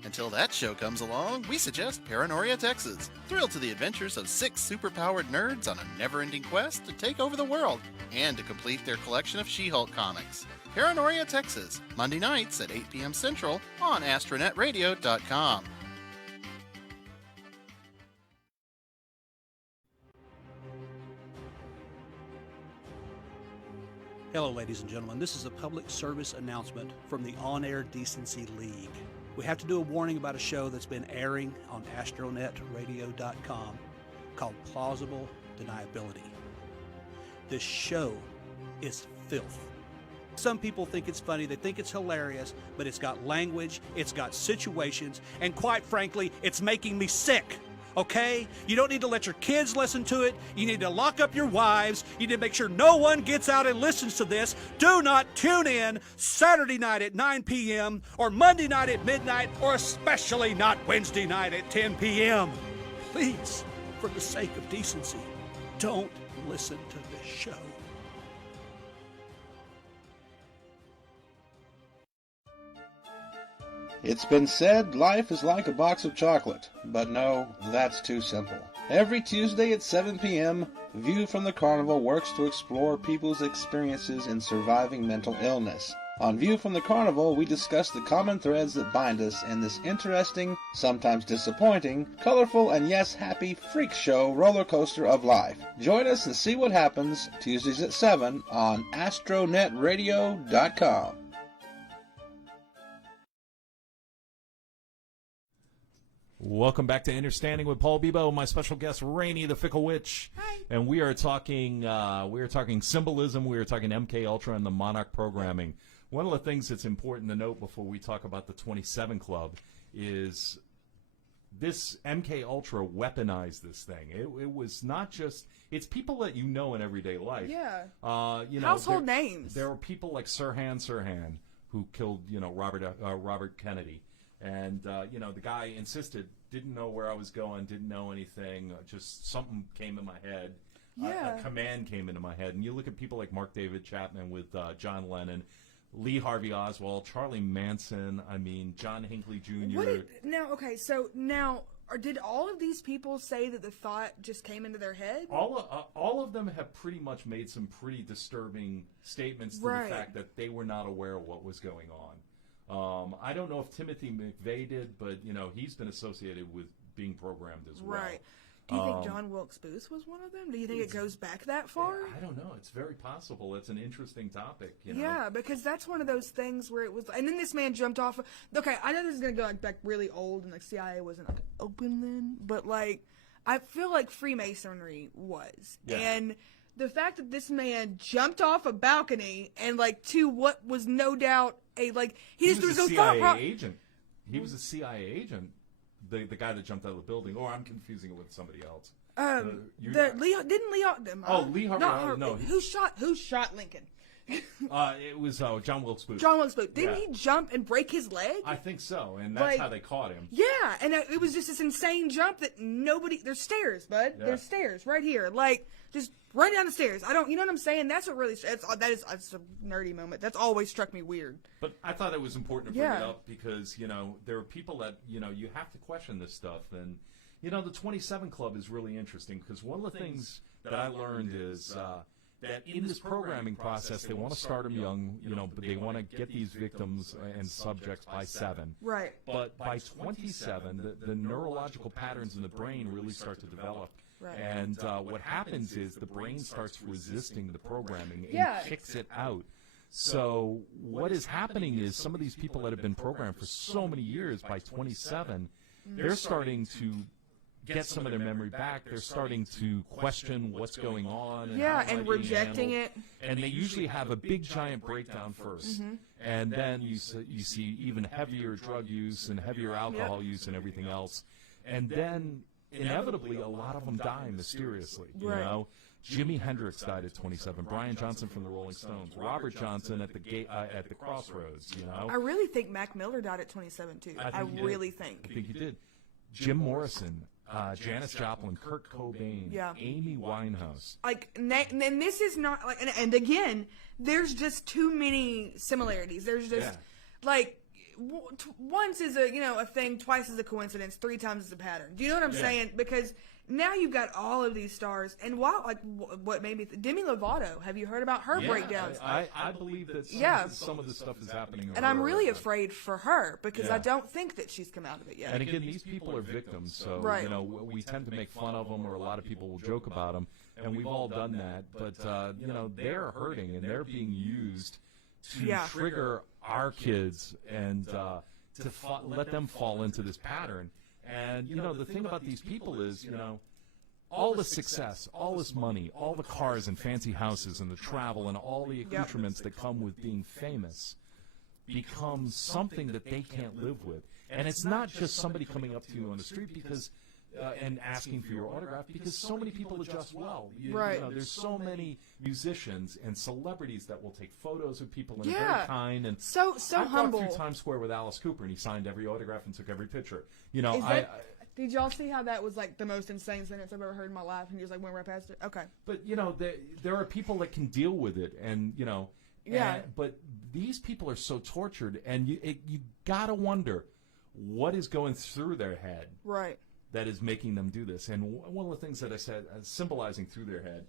Until that show comes along, we suggest Paranoia, Texas. Thrill to the adventures of 6 superpowered nerds on a never-ending quest to take over the world and to complete their collection of She-Hulk comics. Paranoia, Texas, Monday nights at 8 p.m. Central on astronetradio.com. Hello, ladies and gentlemen. This is a public service announcement from the On Air Decency League. We have to do a warning about a show that's been airing on astronetradio.com called Plausible Deniability. This show is filth. Some people think it's funny, they think it's hilarious, but it's got language, it's got situations, and quite frankly, it's making me sick. Okay? You don't need to let your kids listen to it. You need to lock up your wives. You need to make sure no one gets out and listens to this. Do not tune in Saturday night at 9 p.m. or Monday night at midnight or especially not Wednesday night at 10 p.m. Please, for the sake of decency, don't listen to this show. It's been said life is like a box of chocolate, but no, that's too simple. Every Tuesday at 7 p.m., View from the Carnival works to explore people's experiences in surviving mental illness. On View from the Carnival, we discuss the common threads that bind us in this interesting, sometimes disappointing, colorful, and yes, happy freak show roller coaster of life. Join us and see what happens Tuesdays at 7 on astronetradio.com. Welcome back to Innerstanding with Paul Bibeau, my special guest Rainey, the Fickle Witch. Hi. And we are talking symbolism, we are talking MKUltra and the Monarch programming. One of the things that's important to note before we talk about the 27 Club is this MKUltra weaponized this thing. It was not just, it's people that you know in everyday life. Yeah. Household names. There were people like Sirhan who killed, Robert Kennedy. And, the guy insisted, didn't know where I was going, didn't know anything, just something came in my head. Yeah. A command came into my head. And you look at people like Mark David Chapman with John Lennon, Lee Harvey Oswald, Charlie Manson, John Hinckley Jr. Did all of these people say that the thought just came into their head? All of them have pretty much made some pretty disturbing statements to the fact that they were not aware of what was going on. I don't know if Timothy McVeigh did, but, he's been associated with being programmed as well. Right. Do you think John Wilkes Booth was one of them? Do you think it goes back that far? I don't know. It's very possible. It's an interesting topic. Yeah, because that's one of those things where it was... And then this man jumped off... Okay, I know this is going to go back really old, and CIA wasn't open then, but, I feel like Freemasonry was. Yeah. And the fact that this man jumped off a balcony and, to what was no doubt he just was a no CIA agent. He was a CIA agent. The guy that jumped out of the building. Or I'm confusing it with somebody else. Lee Harvey. No. Who shot Lincoln? It was John Wilkes Booth. John Wilkes Booth. Didn't he jump and break his leg? I think so, and that's how they caught him. Yeah, and it was just this insane jump that nobody... There's stairs, bud. Yeah. There's stairs right here. Just run down the stairs. You know what I'm saying? That's what really... That's a nerdy moment. That's always struck me weird. But I thought it was important to bring it up because, there are people that, you have to question this stuff. And, the 27 Club is really interesting because one of the things that I learned is... that in this programming process, they want to start them young, but they want to get these victims and subjects by 7. Right. But by 27, the neurological patterns in the brain really start to develop. Right. And what happens is the brain starts resisting the programming and kicks it out. So what is happening is some of these people that have been programmed for so many years, by 27, they're starting to get some of their memory back. They're starting to question what's going on. And how it and might be rejecting handled. it. And they usually have a big, giant breakdown first. And then you see even heavier drug use and heavier alcohol use and everything else. And then, inevitably, a lot of them die mysteriously. You know? Jimi Hendrix died at 27. Brian Johnson from the Rolling Stones. Robert Johnson at the Crossroads. You know. I really think Mac Miller died at 27 too. I really think. I think he did. Jim Morrison, Janis Joplin, Kurt Cobain, Amy Winehouse. Like, and this is not like, and again, there's just too many similarities. There's just like. Once is a thing, twice is a coincidence, 3 times is a pattern. Do you know what I'm saying? Because now you've got all of these stars, and what made me Demi Lovato? Have you heard about her breakdowns? I believe that some of this stuff is happening. And I'm really afraid for her because I don't think that she's come out of it yet. And again, these people are victims, so we tend to make fun of them, or a lot of people will joke about them, and we've all done that. But they're hurting, and they're being used to trigger our kids and to let them fall into this pattern. And, the thing about these people is, all the success, all this money, all the cars and fancy houses and the travel and all the accoutrements that come with being famous becomes something that they can't live with. And it's not just somebody coming up to you on the street because and asking for your autograph, because so many people adjust well. There's so many musicians and celebrities that will take photos of people and are very kind and so I humble. walked through Times Square with Alice Cooper and he signed every autograph and took every picture. Did y'all see how that was like the most insane sentence I've ever heard in my life? And he was like, went right past it. Okay. But there are people that can deal with it, and but these people are so tortured, and you gotta wonder what is going through their head. Right. That is making them do this. And one of the things that I said, symbolizing through their head,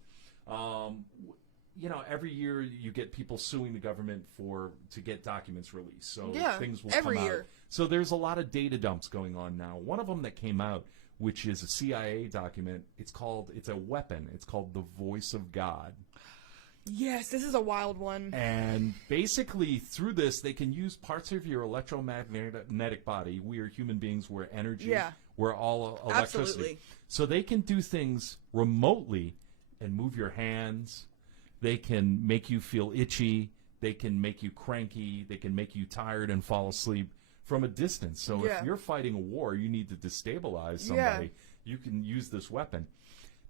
every year you get people suing the government to get documents released. So things will come out. So there's a lot of data dumps going on now. One of them that came out, which is a CIA document, it's a weapon. It's called the Voice of God. Yes, this is a wild one. And basically, through this, they can use parts of your electromagnetic body. We are human beings. We're energy. We're all electricity. Absolutely. So they can do things remotely and move your hands. They can make you feel itchy. They can make you cranky. They can make you tired and fall asleep from a distance. So if you're fighting a war, you need to destabilize somebody. You can use this weapon.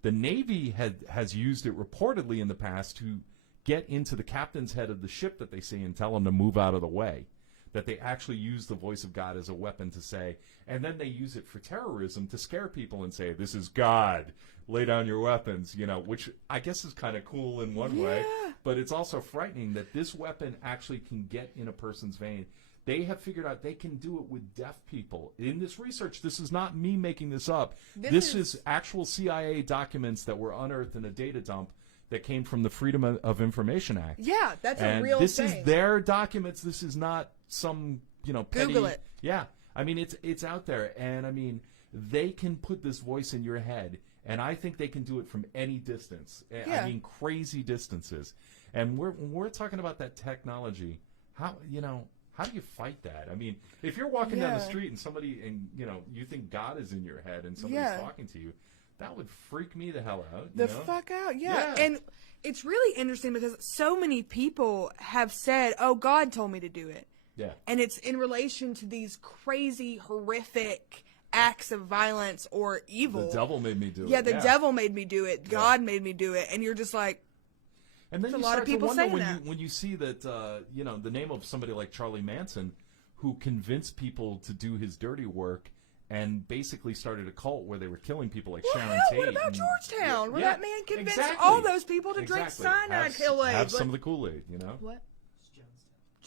The Navy has used it reportedly in the past to get into the captain's head of the ship that they see and tell them to move out of the way. That they actually use the voice of God as a weapon to say, and then they use it for terrorism to scare people and say, this is God, lay down your weapons, which I guess is kind of cool in one way, but it's also frightening that this weapon actually can get in a person's vein. They have figured out they can do it with deaf people. In this research, this is not me making this up. This is actual CIA documents that were unearthed in a data dump that came from the Freedom of Information Act. Yeah, that's a real this thing. This is their documents. This is not some, petty... Google it. Yeah. I mean, it's out there. And, I mean, they can put this voice in your head, and I think they can do it from any distance. I mean, crazy distances. And when we're talking about that technology, how do you fight that? I mean, if you're walking down the street and somebody, and you think God is in your head and somebody's talking to you, that would freak me the hell out. Fuck out, And it's really interesting because so many people have said, "Oh, God told me to do it." Yeah. And it's in relation to these crazy, horrific acts of violence or evil. The devil made me do it. Yeah, the devil made me do it. God made me do it, and you're just like. And then a you lot start of people to wonder saying when you see that the name of somebody like Charlie Manson, who convinced people to do his dirty work, and basically started a cult where they were killing people like Sharon Tate. What about Georgetown, where that man convinced all those people to drink cyanide Kool-Aid? Have some of the Kool-Aid, What?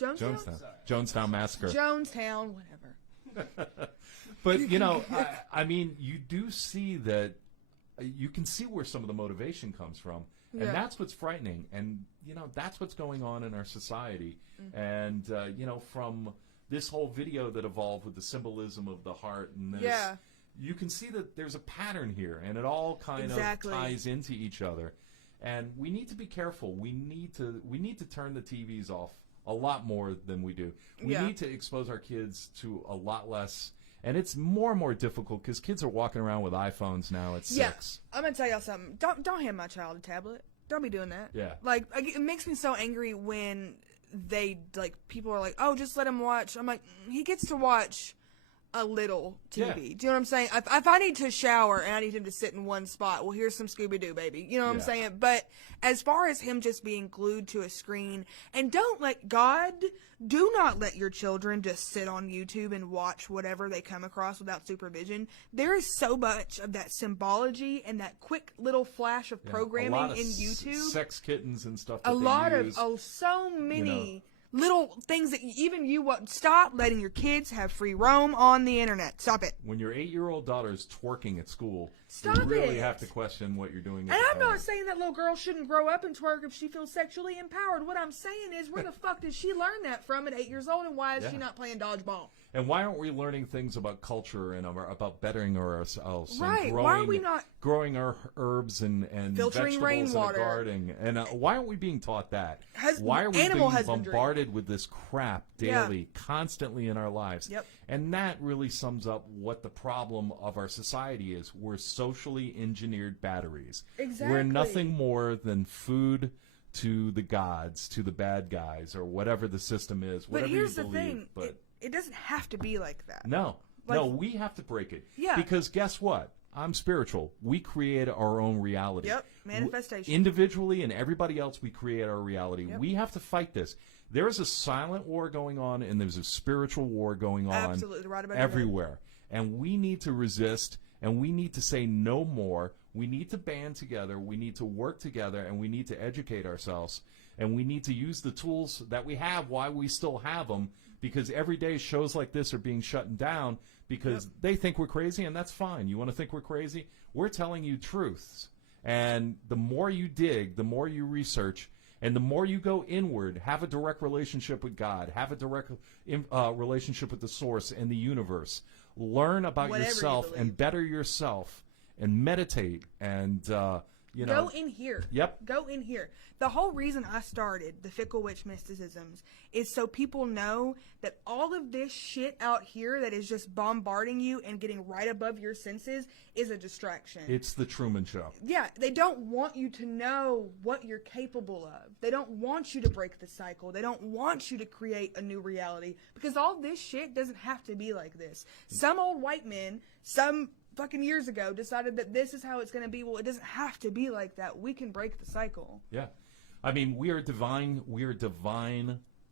Jonestown? Jonestown Massacre. Jonestown, whatever. But I mean, you do see that. You can see where some of the motivation comes from. And that's what's frightening. And, that's what's going on in our society. And, from this whole video that evolved with the symbolism of the heart and this, you can see that there's a pattern here. And it all kind of ties into each other. And we need to be careful. We need to turn the TVs off a lot more than we do. We need to expose our kids to a lot less. And it's more and more difficult because kids are walking around with iPhones now at 6. I'm gonna tell y'all something. Don't hand my child a tablet. Don't be doing that. Yeah. Like it makes me so angry when people are like, oh, just let him watch. I'm like, he gets to watch a little TV. Yeah. Do you know what I'm saying? If I need to shower and I need him to sit in one spot, well, here's some Scooby-Doo, baby. You know what I'm saying? But as far as him just being glued to a screen, and do not let your children just sit on YouTube and watch whatever they come across without supervision. There is so much of that symbology and that quick little flash of programming in YouTube. Sex kittens and stuff. So many little things that even you want. Stop letting your kids have free roam on the internet. Stop it. When your 8-year-old daughter is twerking at school, Stop you really it. have to question what you're doing. And I'm not saying that little girl shouldn't grow up and twerk if she feels sexually empowered. What I'm saying is, where the fuck did she learn that from at 8 years old, and why is she not playing dodgeball? And why aren't we learning things about culture and about bettering ourselves? Right. And why are we not growing our herbs and filtering vegetables rainwater in a garden? And why aren't we being taught that? Why are we animal being husbandry. bombarded with this crap daily, constantly in our lives? Yep. And that really sums up what the problem of our society is. We're socially engineered batteries. Exactly. We're nothing more than food to the gods, to the bad guys, or whatever the system is. But here's you believe, the thing. It doesn't have to be like that. No, we have to break it. Yeah. Because guess what? I'm spiritual. We create our own reality. Yep, manifestation. Individually and everybody else, we create our reality. Yep. We have to fight this. There is a silent war going on, and there's a spiritual war going on Absolutely. Right about everywhere. And we need to resist, and we need to say no more. We need to band together. We need to work together, and we need to educate ourselves. And we need to use the tools that we have while we still have them, because every day shows like this are being shut down because they think we're crazy, and that's fine. You want to think we're crazy? We're telling you truths. And the more you dig, the more you research, and the more you go inward, have a direct relationship with God, have a direct relationship with the source and the universe. Learn about yourself and better yourself, and meditate, and go in here. Yep. Go in here. The whole reason I started the Fickle Witch Mysticisms is so people know that all of this shit out here that is just bombarding you and getting right above your senses is a distraction. It's the Truman Show. Yeah, they don't want you to know what you're capable of. They don't want you to break the cycle. They don't want you to create a new reality, because all this shit doesn't have to be like this. Some old white men, some fucking years ago, decided that this is how it's going to be. Well, it doesn't have to be like that. We can break the cycle. Yeah. I mean, we are divine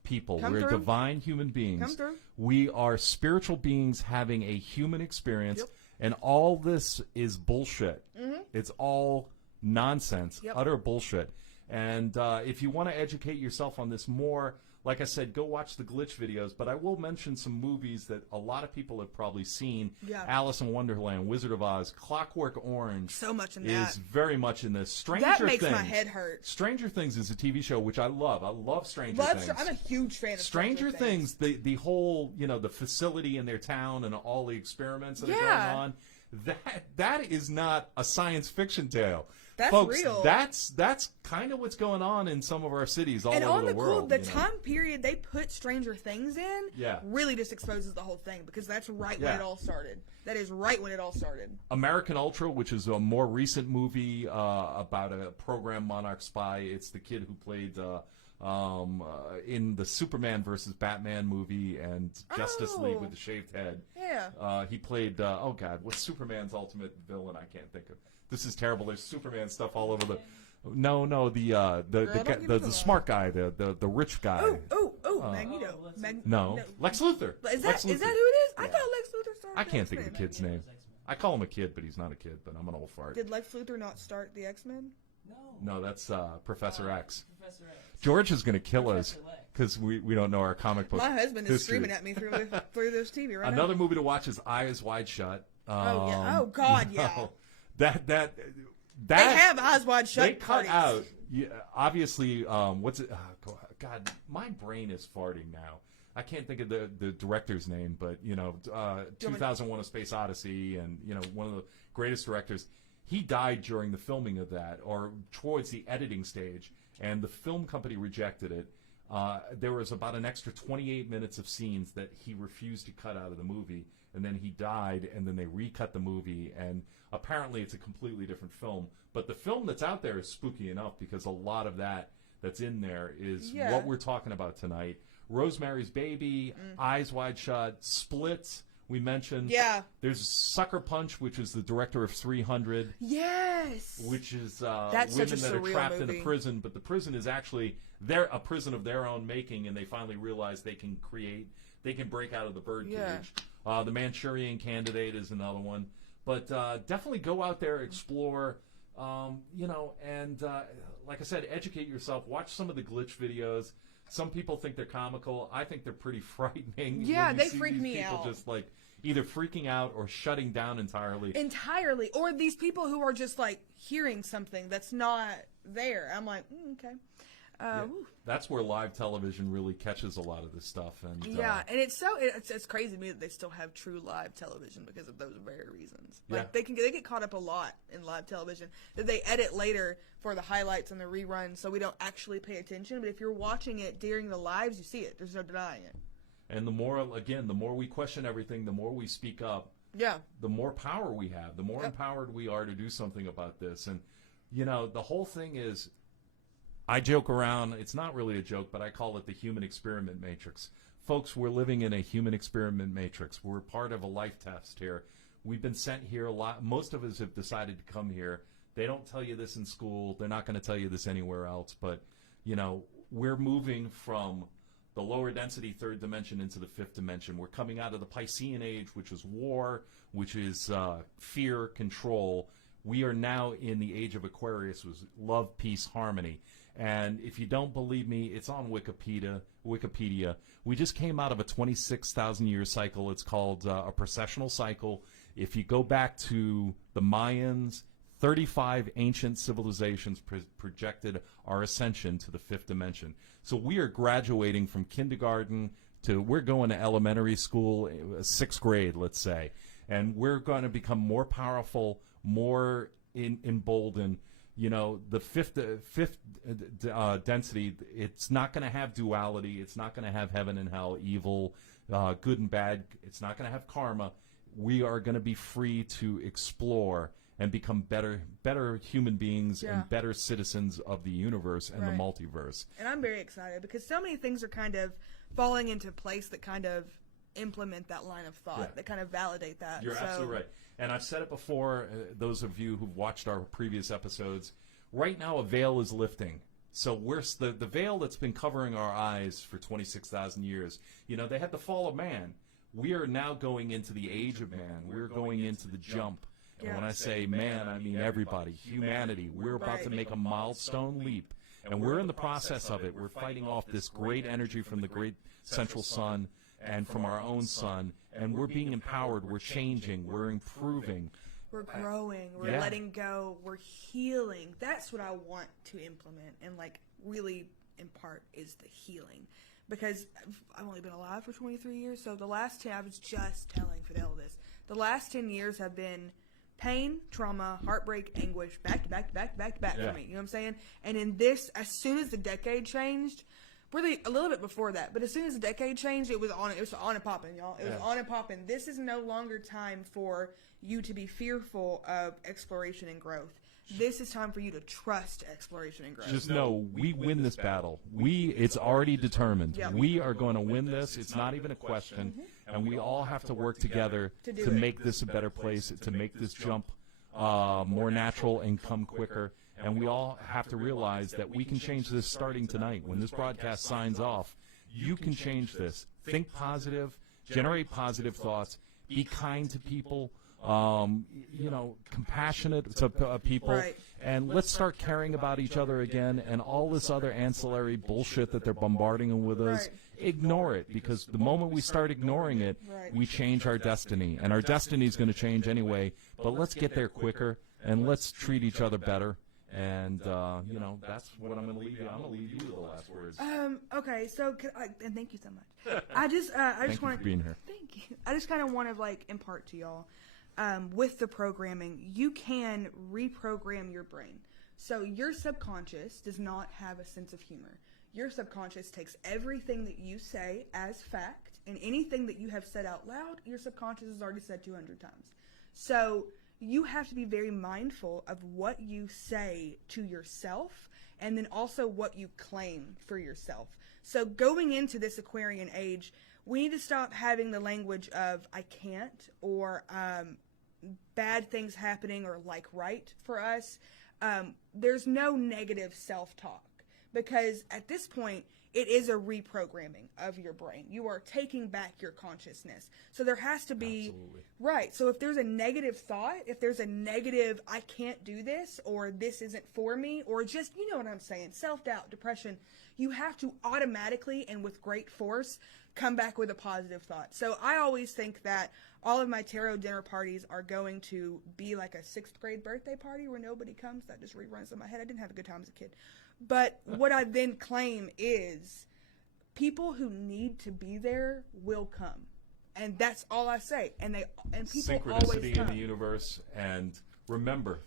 people. Come We're through. divine human beings. Come through. We are spiritual beings having a human experience, Yep. and all this is bullshit. Mm-hmm. It's all nonsense, Yep. utter bullshit. And if you want to educate yourself on this more, like I said, go watch the glitch videos, but I will mention some movies that a lot of people have probably seen. Yeah. Alice in Wonderland, Wizard of Oz, Clockwork Orange. So much in that. Is very much in this. Stranger That makes Things. my head hurt. Stranger Things is a TV show which I love. I love Stranger Things. I'm a huge fan of Stranger Things. The whole, the facility in their town and all the experiments that are going on. That is not a science fiction tale. That's Folks, real. That's kind of what's going on in some of our cities all and over on the world. the time period they put Stranger Things in Yeah. really just exposes the whole thing, because that's right when Yeah. it all started. That is right when it all started. MKUltra, which is a more recent movie about a program Monarch spy. It's the kid who played in the Superman versus Batman movie and Justice League with the shaved head. Yeah. He played, what's Superman's ultimate villain? I can't think of. This is terrible. There's Superman stuff all over the. No, the smart guy, the rich guy. Magneto. No, Lex Luthor. Is that who it is? I thought Lex Luthor started. I can't think of the kid's name. I call him a kid, but he's not a kid. But I'm an old fart. Did Lex Luthor not start the X-Men? No, that's Professor X. Professor X. George is going to kill us because we don't know our comic book. My husband is history. screaming at me through this TV right now. Another movie to watch is Eyes Wide Shut. Oh God, yeah. That they have Eyes Wide Shut. They cut out. Obviously, what's it? God, my brain is farting now. I can't think of the director's name, but 2001: A Space Odyssey, and one of the greatest directors. He died during the filming of that, or towards the editing stage, and the film company rejected it. There was about an extra 28 minutes of scenes that he refused to cut out of the movie, and then he died, and then they recut the movie, and apparently it's a completely different film. But the film that's out there is spooky enough, because a lot of that's in there is what we're talking about tonight. Rosemary's Baby, Eyes Wide Shut, Split, we mentioned. Yeah. There's Sucker Punch, which is the director of 300. Yes. Which is That's women such a that are surreal trapped movie. in a prison, but the prison is actually a prison of their own making, and they finally realize they can break out of the birdcage. The Manchurian Candidate is another one. But definitely go out there, explore, and like I said, educate yourself. Watch some of the glitch videos. Some people think they're comical. I think they're pretty frightening. Yeah, when you they see freak these me people out. just like either freaking out or shutting down entirely. Or these people who are just like hearing something that's not there. I'm like, okay. That's where live television really catches a lot of this stuff. And and it's crazy to me that they still have true live television because of those very reasons. Like they get caught up a lot in live television that they edit later for the highlights and the reruns, so we don't actually pay attention. But if you're watching it during the lives, you see it. There's no denying it. And the more we question everything, the more we speak up. Yeah. The more power we have, the more empowered we are to do something about this. And the whole thing is, I joke around, it's not really a joke, but I call it the human experiment matrix. Folks, we're living in a human experiment matrix. We're part of a life test here. We've been sent here a lot. Most of us have decided to come here. They don't tell you this in school. They're not going to tell you this anywhere else. But, we're moving from the lower density third dimension into the fifth dimension. We're coming out of the Piscean age, which is war, which is fear, control. We are now in the age of Aquarius, which is love, peace, harmony. And if you don't believe me, it's on Wikipedia. We just came out of a 26,000-year cycle. It's called a precessional cycle. If you go back to the Mayans, 35 ancient civilizations projected our ascension to the fifth dimension. So we are graduating from kindergarten we're going to elementary school, sixth grade, let's say. And we're going to become more powerful, more emboldened. The fifth density, it's not going to have duality. It's not going to have heaven and hell, evil, good and bad. It's not going to have karma. We are going to be free to explore and become better human beings and better citizens of the universe and the multiverse. And I'm very excited because so many things are kind of falling into place that kind of implement that line of thought, that kind of validate that. You're absolutely right. And I've said it before, those of you who've watched our previous episodes, right now a veil is lifting. So we're the veil that's been covering our eyes for 26,000 years. They had the fall of man. We are now going into the age of man. We're going into the jump. And when I say man, I mean everybody, humanity. We're about to make a milestone leap. And we're in the process of it. We're fighting off this great energy from the great central sun and from our own sun. And we're being empowered. We're changing. We're improving. We're growing. We're letting go. We're healing. That's what I want to implement and really impart is the healing. Because I've only been alive for 23 years. So the last 10, I was just telling Fidel this. The last 10 years have been pain, trauma, heartbreak, anguish, back to back to back to back to back for me. You know what I'm saying? And in this, as soon as the decade changed, really a little bit before that, but as soon as the decade changed, it was on and popping, y'all. It was on and popping. This is no longer time for you to be fearful of exploration and growth. This is time for you to trust exploration and growth. Just know we win this battle. It's already determined. Yep. We are going to win this. It's not even a question. And we all have to work together to make this a better place, to make this jump more natural and come quicker. And we all have to realize that we can change this starting tonight. When this broadcast signs off, you can change this. Think positive, generate positive thoughts, be kind to people. Compassionate to people, and let's start caring about each other again, and all this other ancillary bullshit that they're bombarding with us, ignore it, because the moment we start ignoring it, we change our destiny, and our destiny is going to change anyway, but let's get there quicker, and let's treat each other better. And, that's what I'm going to leave you. I'm going to leave you with the last words. Okay, so, and thank you so much. I just Thank you want for being here. Thank you. I just kind of want to, impart to y'all. with the programming, you can reprogram your brain. So your subconscious does not have a sense of humor. Your subconscious takes everything that you say as fact, and anything that you have said out loud, your subconscious has already said 200 times. So you have to be very mindful of what you say to yourself, and then also what you claim for yourself. So going into this Aquarian age, we need to stop having the language of I can't, or bad things happening, or like right for us. There's no negative self-talk, because at this point, it is a reprogramming of your brain. You are taking back your consciousness. So there has to be, Absolutely. right. So if there's a negative thought, if there's a negative, I can't do this, or this isn't for me, or just, you know what I'm saying, self-doubt, depression, you have to automatically and with great force come back with a positive thought. So I always think that all of my tarot dinner parties are going to be like a 6th grade birthday party where nobody comes. That just reruns in my head. I didn't have a good time as a kid. But what I then claim is people who need to be there will come. And that's all I say. And people always Synchronicity come. in the universe. And remember,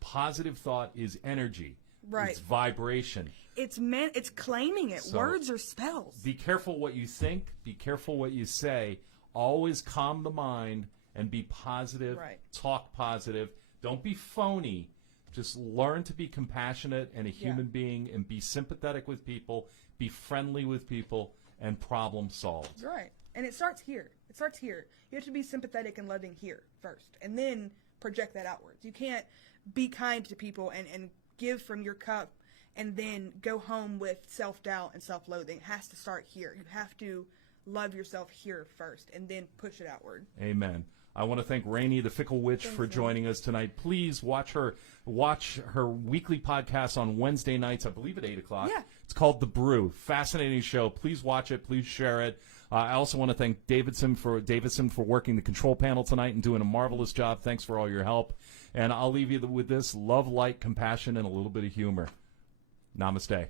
positive thought is energy. Right. It's vibration. It's claiming it. So, words are spells. Be careful what you think. Be careful what you say. Always calm the mind and be positive. Right. Talk positive. Don't be phony. Just learn to be compassionate and a human being, and be sympathetic with people, be friendly with people, and problem solve. Right. And it starts here. It starts here. You have to be sympathetic and loving here first, and then project that outwards. You can't be kind to people and give from your cup and then go home with self-doubt and self-loathing. It has to start here. You have to love yourself here first and then push it outward. Amen. I want to thank Rainey, the Fickle Witch, for joining us tonight. Please watch her weekly podcast on Wednesday nights, I believe at 8 o'clock. Yeah. It's called The Brew. Fascinating show. Please watch it. Please share it. I also want to thank Davidson for working the control panel tonight and doing a marvelous job. Thanks for all your help. And I'll leave you with this: love, light, compassion, and a little bit of humor. Namaste.